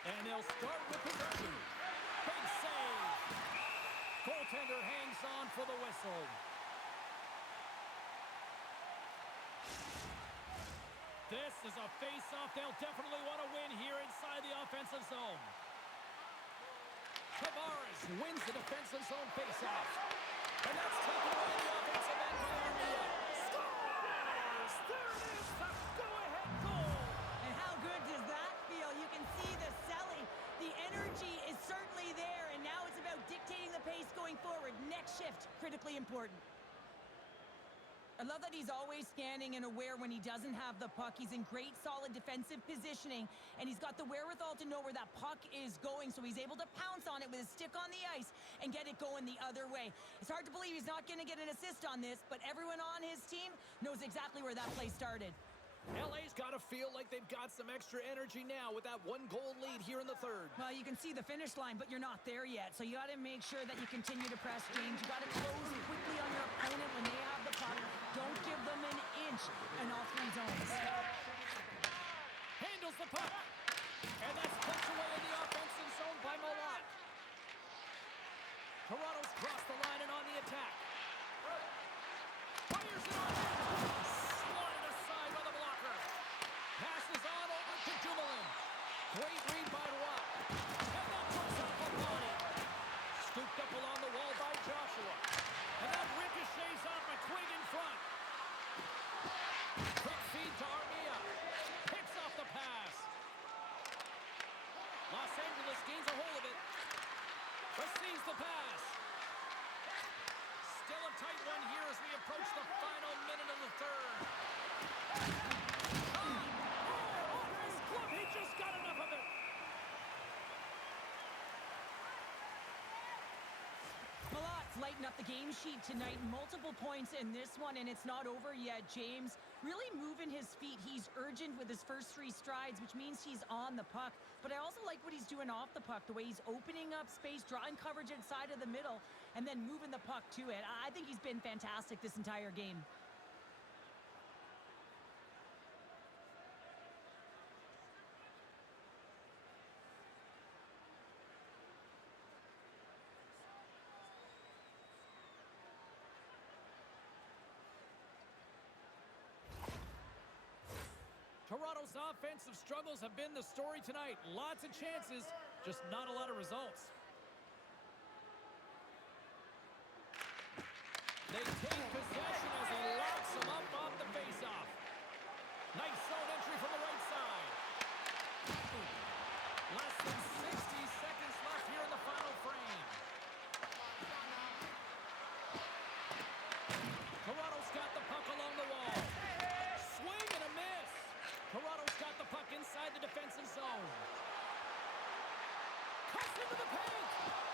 And they'll start with possession. Big save. Goaltender hangs on for the whistle. This is a face-off they'll definitely want to win here inside the offensive zone. Tavares wins the defensive zone face-off. And that's taken away the offensive end by Armia. Scores! There it is, the go-ahead goal! And how good does that feel? You can see the selling. The energy is certainly there, and now it's about dictating the pace going forward. Next shift, critically important. I love that he's always scanning and aware when he doesn't have the puck. He's in great, solid defensive positioning, and he's got the wherewithal to know where that puck is going, so he's able to pounce on it with his stick on the ice and get it going the other way. It's hard to believe he's not going to get an assist on this, but everyone on his team knows exactly where that play started. LA's got to feel like they've got some extra energy now with that one-goal lead here in the third. Well, you can see the finish line, but you're not there yet, so you got to make sure that you continue to press, James. You got to close quickly on your opponent when they have the puck. Don't give them an inch in all three zones. Handles the puck. And that's pushed away in the offensive zone by Malott. Toronto's crossed the line and on the attack. Fires it on in. Slotted aside by the blocker. Passes on over to Dumoulin. Great read by Roy. And that puts up a body. Scooped up along the wall by Joshua. And that ricochets off McQuaid in front. Quick feed to Armia. Picks off the pass. Los Angeles gains a hold of it. Receives the pass. Still a tight one here as we approach the final minute of the third. Oh, his glove. He just got enough of it. Malott's lighting up the game sheet tonight. Multiple points in this one, and it's not over yet, James. Really moving his feet. He's urgent with his first three strides, which means he's on the puck. But I also like what he's doing off the puck, the way he's opening up space, drawing coverage inside of the middle, and then moving the puck to it. I think he's been fantastic this entire game. Toronto's offensive struggles have been the story tonight. Lots of chances, just not a lot of results. They take possession as he locks them up off the faceoff. Nice zone entry from the right side. Less than 60 seconds left here in the final frame. Toronto's got the puck along the wall. Swing and a miss. Toronto's got the puck inside the defensive zone. Cuts into the paint.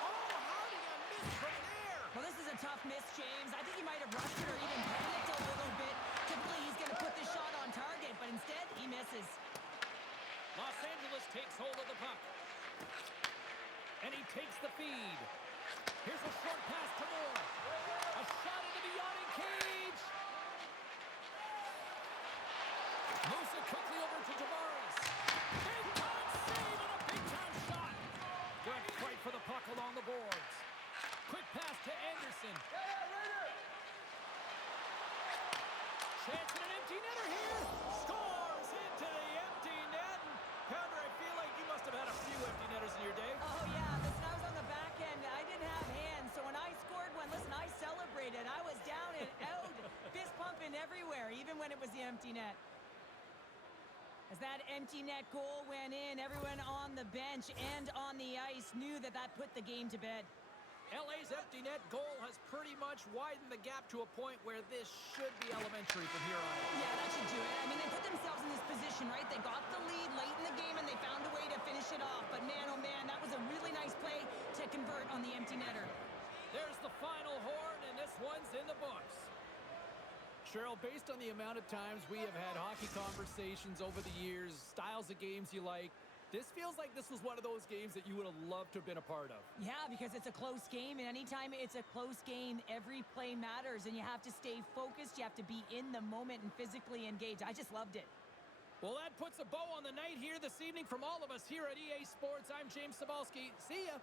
Oh, how did you miss from there? Well, this is a tough miss, James. I think he might have rushed it or even panicked a little bit. Typically, he's going to put this shot on target, but instead, he misses. Los Angeles takes hold of the puck. And he takes the feed. Here's a short pass to Moore. A shot into the yawning cage. Moves it quickly over to Tavares. Big-time save and a big-time shot. Good fight for the puck along the boards. Quick pass to Anderson. Chance at an empty netter here. Scores into the empty net. And Pounder, I feel like you must have had a few empty netters in your day. Oh, yeah. Listen, I was on the back end. I didn't have hands, so when I scored one, listen, I celebrated. I was down and out, fist pumping everywhere, even when it was the empty net. As that empty net goal went in, everyone on the bench and on the ice knew that that put the game to bed. LA's empty net goal has pretty much widened the gap to a point where this should be elementary from here on out. Yeah, that should do it. I mean, they put themselves in this position, right? They got the lead late in the game, and they found a way to finish it off. But man, oh man, that was a really nice play to convert on the empty netter. There's the final horn, and this one's in the books. Cheryl, based on the amount of times we have had hockey conversations over the years, styles of games you like, this feels like this was one of those games that you would have loved to have been a part of. Yeah, because it's a close game, and anytime it's a close game, every play matters, and you have to stay focused. You have to be in the moment and physically engaged. I just loved it. Well, that puts a bow on the night here this evening from all of us here at EA Sports. I'm James Cebulski. See ya.